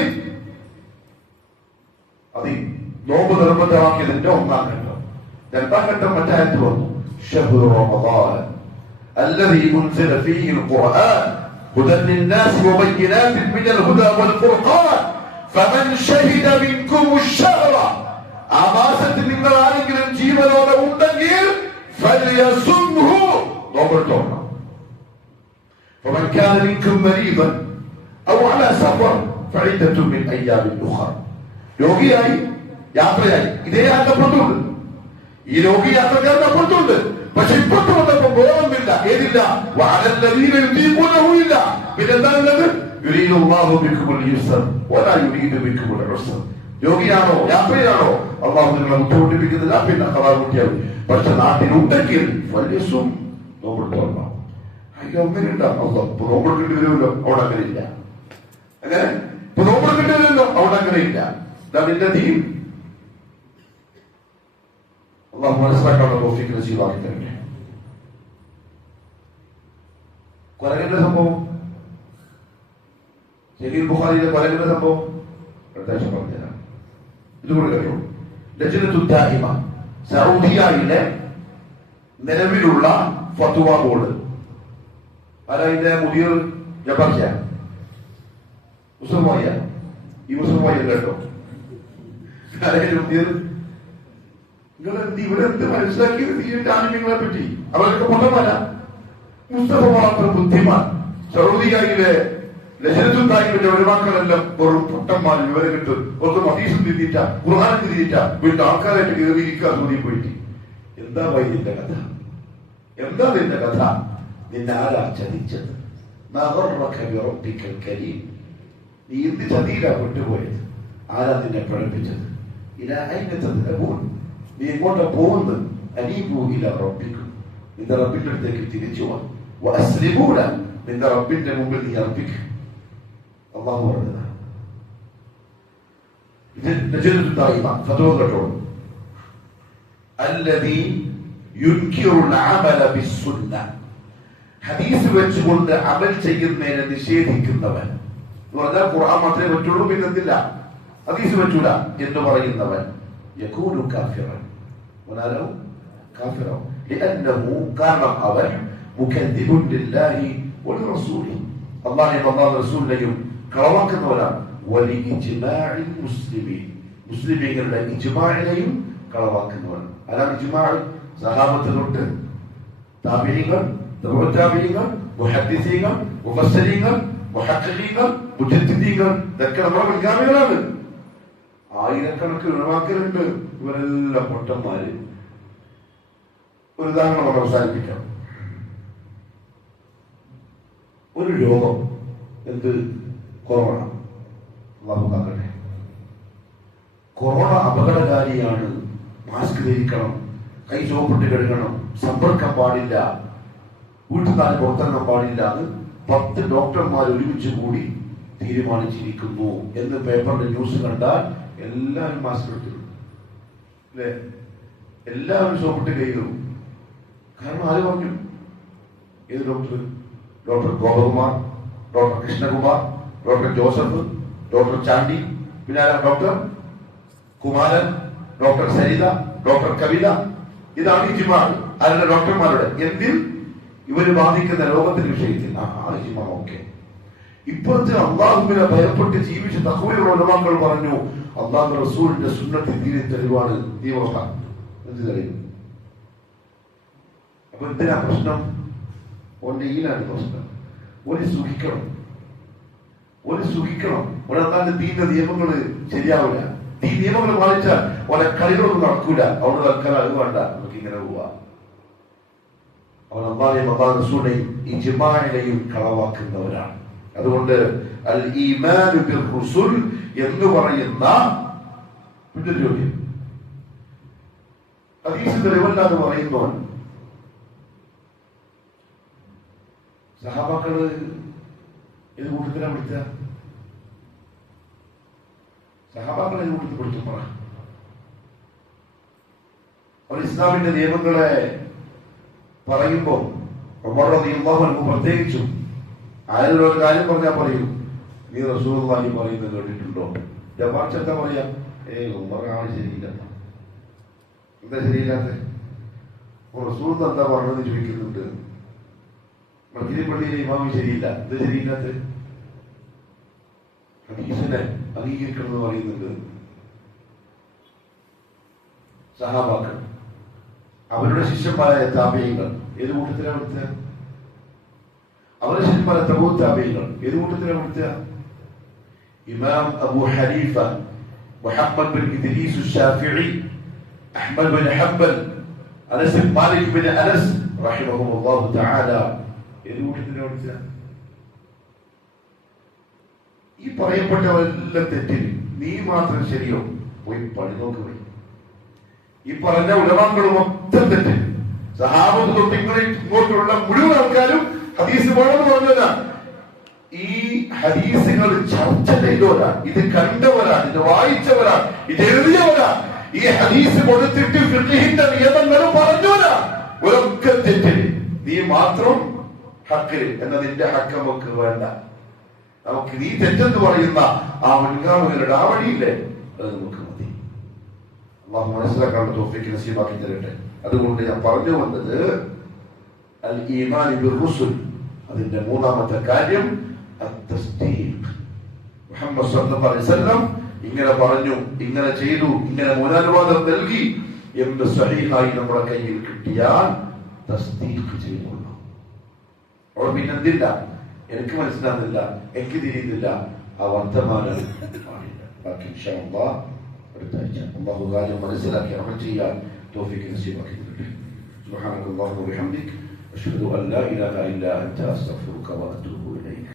അതി നോമ്പ് നിർബന്ധമാക്കിയതിന്റെ ഒന്നാം ഘട്ടം. രണ്ടാം ഘട്ടം മറ്റായത്ത് വന്നു ശഹ്റു റമദാൻ الذي أنزل فيه القرآن هدى للناس وبينات من الهدى والفرقان فمن شهد منكم الشهر ആ മാസത്തിൽ നിങ്ങൾ ആരെങ്കിലും ജീവനോടെ ഉണ്ടെങ്കിൽ ഫല്യസുംഹു നോമ്പെടുത്തോണം. فمن كان منكم مريضا أو على سفر فعدة من أيام أخرى രോഗിയായി യാത്രയായി ഇതേ അകപ്പെട്ടുണ്ട്. ഈ രോഗി യാത്രക്കാരൻ അപ്പുറത്തുണ്ട്. പക്ഷെ ഇപ്പുറത്ത് വന്നപ്പോ ബോധമില്ല, ഏതില്ല, വഅലല്ലദീന യുതീഖൂനഹു ഇല്ല. പിന്നെന്താണുള്ളത്? യുരീദുല്ലാഹു ബിക്കുമുൽ യുസ്ർ വലാ യുരീദു ബിക്കുമുൽ ഉസ്ർ. രോഗിയാണോ യാത്രയാണോ അള്ളാഹു നിങ്ങളെ ബുദ്ധിമുട്ടിപ്പിക്കുന്നില്ല, പിന്നെ കളാകുട്ടിയാൽ. പക്ഷെ നാട്ടിലുണ്ടെങ്കിൽ ഫല്യസും നോമ്പെടുത്തോളണം. അയ്യോ അങ്ങനെ ഉണ്ടാവും അള്ളാഹ് ഇപ്പൊ നോമ്പെടുക്കേണ്ടി വരുമല്ലോ, അവിടെ അങ്ങനെ ഇല്ല. അങ്ങനെ ഇപ്പൊ നോമ്പെടുക്കേണ്ടി വരുമല്ലോ, അവിടെ അങ്ങനെ ഇല്ല. നിന്റെ ദീൻ അള്ളാഹു മനസ്സിലാക്കാനുള്ള തൗഫീഖ് നസീബാക്കി തരട്ടെ. കൊരകന്റെ സംഭവം, സഹീഹ് ബുഖാരിയിലെ കൊരകന്റെ സംഭവം പ്രത്യേകം പറഞ്ഞുതരാം. ഇതുകൂടി കഴിയും. ലജ്നത്തു ദാഇമ സൗദിയയിലെ നിലവിലുള്ള ഫത്വ ബോർഡ്, അതിന്റെ മുദീർ ജബർഖിയ മുസ്ലിമായ ഈ മുസ്ലിമായ കേട്ടോ, മുദീർ നിങ്ങൾ ഇവിടെ എന്ത് മനസ്സിലാക്കിയത് ദീനിന്റെ ആനിമ്യങ്ങളെ പറ്റി? അവരൊക്കെ പൊട്ടന്മാര. മുസ്തഫ മാത്രം ബുദ്ധിമാൻ. സൗദിയയിലെ ലജ്നത്തുൽ ദാഇമയുടെ ഒഴിവാക്കളെല്ലാം വെറും പൊട്ടന്മാർ. വിവരം കിട്ടും, അവർക്ക് ഹദീസും തിരിഞ്ഞിട്ട ഖുർആനും തിരിഞ്ഞിട്ട വീണ്ടും ആൾക്കാരായിട്ട് കയറിയിരിക്കുക സൗദിയിൽ പോയിട്ട്. എന്താ നിന്റെ കഥ? എന്താ നിന്റെ കഥ? നിന്നെ ആരാ ചതിച്ചത്? നീ എന്ത് ചതിയിലാ കൊണ്ടുപോയത്? ആരാ നിന്നെ പഠിപ്പിച്ചത്? നീ എങ്ങോട്ടാ പോകുന്നത്? അനീബു ഇലാ റബ്ബിക്കും, നിന്റെ റബ്ബിന്റെ അടുത്തേക്ക് തിരിച്ചു വാ. വഅസ്ലിമൂ ലഹു, നിന്റെ റബ്ബിന്റെ മുമ്പിൽ നീ അർപ്പിക്കുക. അല്ലാഹു പറഞ്ഞതാണ്. ഇത് ലജ്നത്തുൽ ദാഇമ ഫത്വ കേട്ടോ. അല്ലദീ യുൻകിറുൽ അമല ബിസ്സുന്ന, ഹദീസ് വെച്ചുകൊണ്ട് അമൽ ചെയ്യുന്നതിനെ നിഷേധിക്കുന്നവൻ എന്ന് പറഞ്ഞാൽ ഖുർആൻ മാത്രമേ പറ്റുള്ളൂ, പിന്നെ എന്തില്ല, ഹദീസ് പറ്റൂല എന്ന് പറയുന്നവൻ യകൂനു കാഫിറൻ വലാലു കാഫിറൻ ലിഅന്നഹു കാരണം അവൻ മുകദ്ദിബുൻ ലില്ലാഹി വലിറസൂലി, അല്ലാഹുവിനെയും അല്ലാഹുവിന്റെ റസൂലിനെയും കളവാക്കുന്നവനാണ്. വലി ഇജ്മാഇൽ മുസ്ലിമീൻ, മുസ്ലിമീങ്ങളുടെ ഇജ്മാഇനെയും കളവാക്കുന്നവൻ. അതാണ് ഇജ്മാഅ്. സഹാബത്ത് തൊട്ട് താബിഈങ്ങൾ, തബഉത്താബിഈങ്ങൾ, മുഹദ്ദിസീങ്ങൾ, മുഫസ്സിരീങ്ങൾ, മുഹഖഖീങ്ങൾ, മുജദ്ദിദീങ്ങൾ, ഇതൊക്കെ നമ്മുടെ മുൻഗാമികളാണ്. ആയിരക്കണക്കിന് ഉലമാക്കളുണ്ട്. ഇവരെല്ലാം പൊട്ടന്മാര്. ഒരു ഉദാഹരണം നമ്മൾ അവസാനിപ്പിക്കാം. ഒരു രോഗം, എന്ത്, കൊറോണ. അല്ലാഹു കാക്കട്ടെ. കൊറോണ അപകടകാരിയാണ്. മാസ്ക് ധരിക്കണം, കൈ ചുവപ്പിട്ട് കഴുകണം, സമ്പർക്കം പാടില്ല, വീട്ടിൽ നിന്ന് പുറത്തിറങ്ങാൻ പാടില്ല എന്ന് 10 ഡോക്ടർമാർ ഒരുമിച്ച് കൂടി തീരുമാനിച്ചിരിക്കുന്നു എന്ന് പേപ്പറിന്റെ ന്യൂസ് കണ്ടാൽ എല്ലാവരും മാസ്ക് എടുത്തു അല്ലെ? എല്ലാവരും സോപ്പിട്ട് കൈകളും. കാരണം ആര് പറഞ്ഞു? ഏത് doctor? Doctor Gopakumar, doctor Krishnakumar, doctor Joseph, doctor Chandy, പിന്നെ ആരാ? Doctor Kumaran, doctor Saritha, doctor Kavitha. ഇതാണ് ഇജ്മാഅ്. ആരുടെ? ഡോക്ടർമാരുടെ. എന്തിൽ? ഇവര് ബാധിക്കുന്ന രോഗത്തിന്റെ വിഷയത്തിൽ. ഇജ്മാഅ്. ഓക്കെ. ഇപ്പോഴത്തെ അള്ളാഹുവിനെ ഭയപ്പെട്ട് ജീവിച്ച തഖ്വയുള്ള ഉലമാക്കൾ പറഞ്ഞു അള്ളാഹു റസൂലിന്റെ സുന്നത്ത് ദീനിൽ തെളിവാണ്. എന്ത് തെളിവ്? അപ്പൊ എന്തിനാ പ്രശ്നം? ഓന്റെ ഈലാണ് പ്രശ്നം. ഒരു സുഖിക്കണം, ഒരു സുഖിക്കണം. ഒരാളുടെ ദീന്റെ നിയമങ്ങള് ശരിയാവില്ല. ഈ നിയമങ്ങൾ പാലിച്ചാൽ ഓരോ കളികളൊന്നും നടക്കൂല. അവിടെ തൽക്കാലം അത് വേണ്ട, നമുക്ക് ഇങ്ങനെ പോവാ. അവൻ അള്ളാഹുവിനെയും അള്ളാഹു റസൂലിനെയും ഇജ്മാഇനെയും കളവാക്കുന്നവരാണ്. അതുകൊണ്ട് അൽ ഈമാനു ബിർ റുസുൽ എന്ന് പറയുന്ന പിന്നെ ചോദ്യം ഹദീസ് തെളിവല്ലാതെ പറയുന്നവൻ സഹാബാക്കള് ഏത് കൂട്ടത്തിലാ വിളിച്ച? സഹാബാക്കൾ ഏത് കൂട്ടത്തിൽ വിളിച്ചു പറ? അവർ ഇസ്ലാമിന്റെ നിയമങ്ങളെ പറയുമ്പോൾ ഉമർ റളിയല്ലാഹു അൻഹു പ്രത്യേകിച്ചും ആരെങ്കിലും ഒരു കാര്യം പറഞ്ഞാൽ പറയും, നീ റസൂലുള്ളാഹി പറയുന്നത് കേട്ടിട്ടുണ്ടോ? ജമാഅത്ത് എന്താ പറയാ? ഉമർ ആള് ശരിയില്ല. എന്താ ശരിയില്ലാത്ത? റസൂൽ എന്താ പറഞ്ഞതെന്ന് ചോദിക്കുന്നുണ്ട്. മസ്ജിദ് പള്ളിയിലെ ഇമാമി ശരിയില്ല. എന്താ ശരിയില്ലാത്ത? ഹദീസിനെ അംഗീകരിക്കണം എന്ന് പറയുന്നുണ്ട്. സഹാബാക്കൾ, അവരുടെ ശിഷ്യന്മാരായ താബിഈങ്ങൾ ഏത് കൂട്ടത്തിലാണ് വിടുത്തുക? അവരുടെ ശിഷ്യന്മാരായ തബൂ താബിഈങ്ങൾ ഏത് കൂട്ടത്തിലാണ് വിടുത്തുക? Imam Abu Hanifa, Muhammad bin Idris Shafi'i, Ahmad bin Hanbal, Anas bin Malik bin Anas റഹിമഹുല്ലാഹു തആല ഏത് കൂട്ടത്തിലാണ് വിടുത്തുക? ഈ പറയപ്പെട്ടവരെല്ലാം തെറ്റിന്, നീ മാത്രം ശരിയോ? പോയി പണി നോക്കുക. ഈ പറഞ്ഞ ഉലമാക്കൾ മൊത്തം തെറ്റ്. സഹാബത്ത് തൊട്ട് ഇങ്ങോട്ടുള്ള മുഴുവൻ ആൾക്കാരും ഹദീസ് വേണമെന്ന് പറഞ്ഞതാ. ഈ ഹദീസുകൾ ചർച്ച ചെയ്തവരാ, ഇത് കണ്ടവരാ, ഇത് വായിച്ചവരാ, ഇത് എഴുതിയവരാ, ഈ ഹദീസ് കൊടുത്തിട്ട് ഫിഖ്ഹിന്റെ നിയമങ്ങൾ പറഞ്ഞവരാ. ഒരൊക്കെ തെറ്റിന്, നീ മാത്രം ഹക്കിൽ എന്നതിന്റെ ഹക്ക് നമുക്ക് വേണ്ട. നമുക്ക് നീ തെറ്റെന്ന് പറയുന്ന ആ മുൻഗാമികളുടെ ആ വഴിയില്ലേ, അത് നമുക്ക് മതി. അല്ലാഹു മനസ്സിലാക്കാനുള്ള തൗഫീഖ് നസീബാക്കി തരട്ടെ. അതുകൊണ്ട് ഞാൻ പറഞ്ഞു വന്നത് അൽ ഈമാൻ ബിർറുസുൽ, അതിന്റെ മൂന്നാമത്തെ കാര്യം അത്തസ്ദീഖ്. മുഹമ്മദ് സ്വല്ലല്ലാഹു അലൈഹി വസല്ലം ഇങ്ങനെ പറഞ്ഞു, ഇങ്ങനെ ചെയ്തു, ഇങ്ങനെ മുനാനുവാദം നൽകി എന്ന് സഹീഹായി നമ്മുടെ കയ്യിൽ കിട്ടിയാൽ തസ്ദീഖ് ചെയ്യണം. അവർ പിന്നെന്തില്ല, എനിക്ക് മനസ്സിലാകുന്നില്ല, എനിക്ക് തിരിയുന്നില്ല, ആ വർത്തമാനം പാടില്ല. ബാക്കി ഇൻഷാ അല്ലാഹ് അടുത്ത ആഴ്ച അല്ലാഹു കാര്യം മനസ്സിലാക്കി അമൽ ചെയ്യാൻ തൗഫീഖ് നസീബാക്കി തരട്ടെ. സുബ്ഹാനക അല്ലാഹുമ്മ വബിഹംദിക അഷ്ഹദു അൻ ലാ ഇലാഹ ഇല്ലാ അൻത അസ്തഗ്ഫിറുക വ അത്തൂബു ഇലൈക്.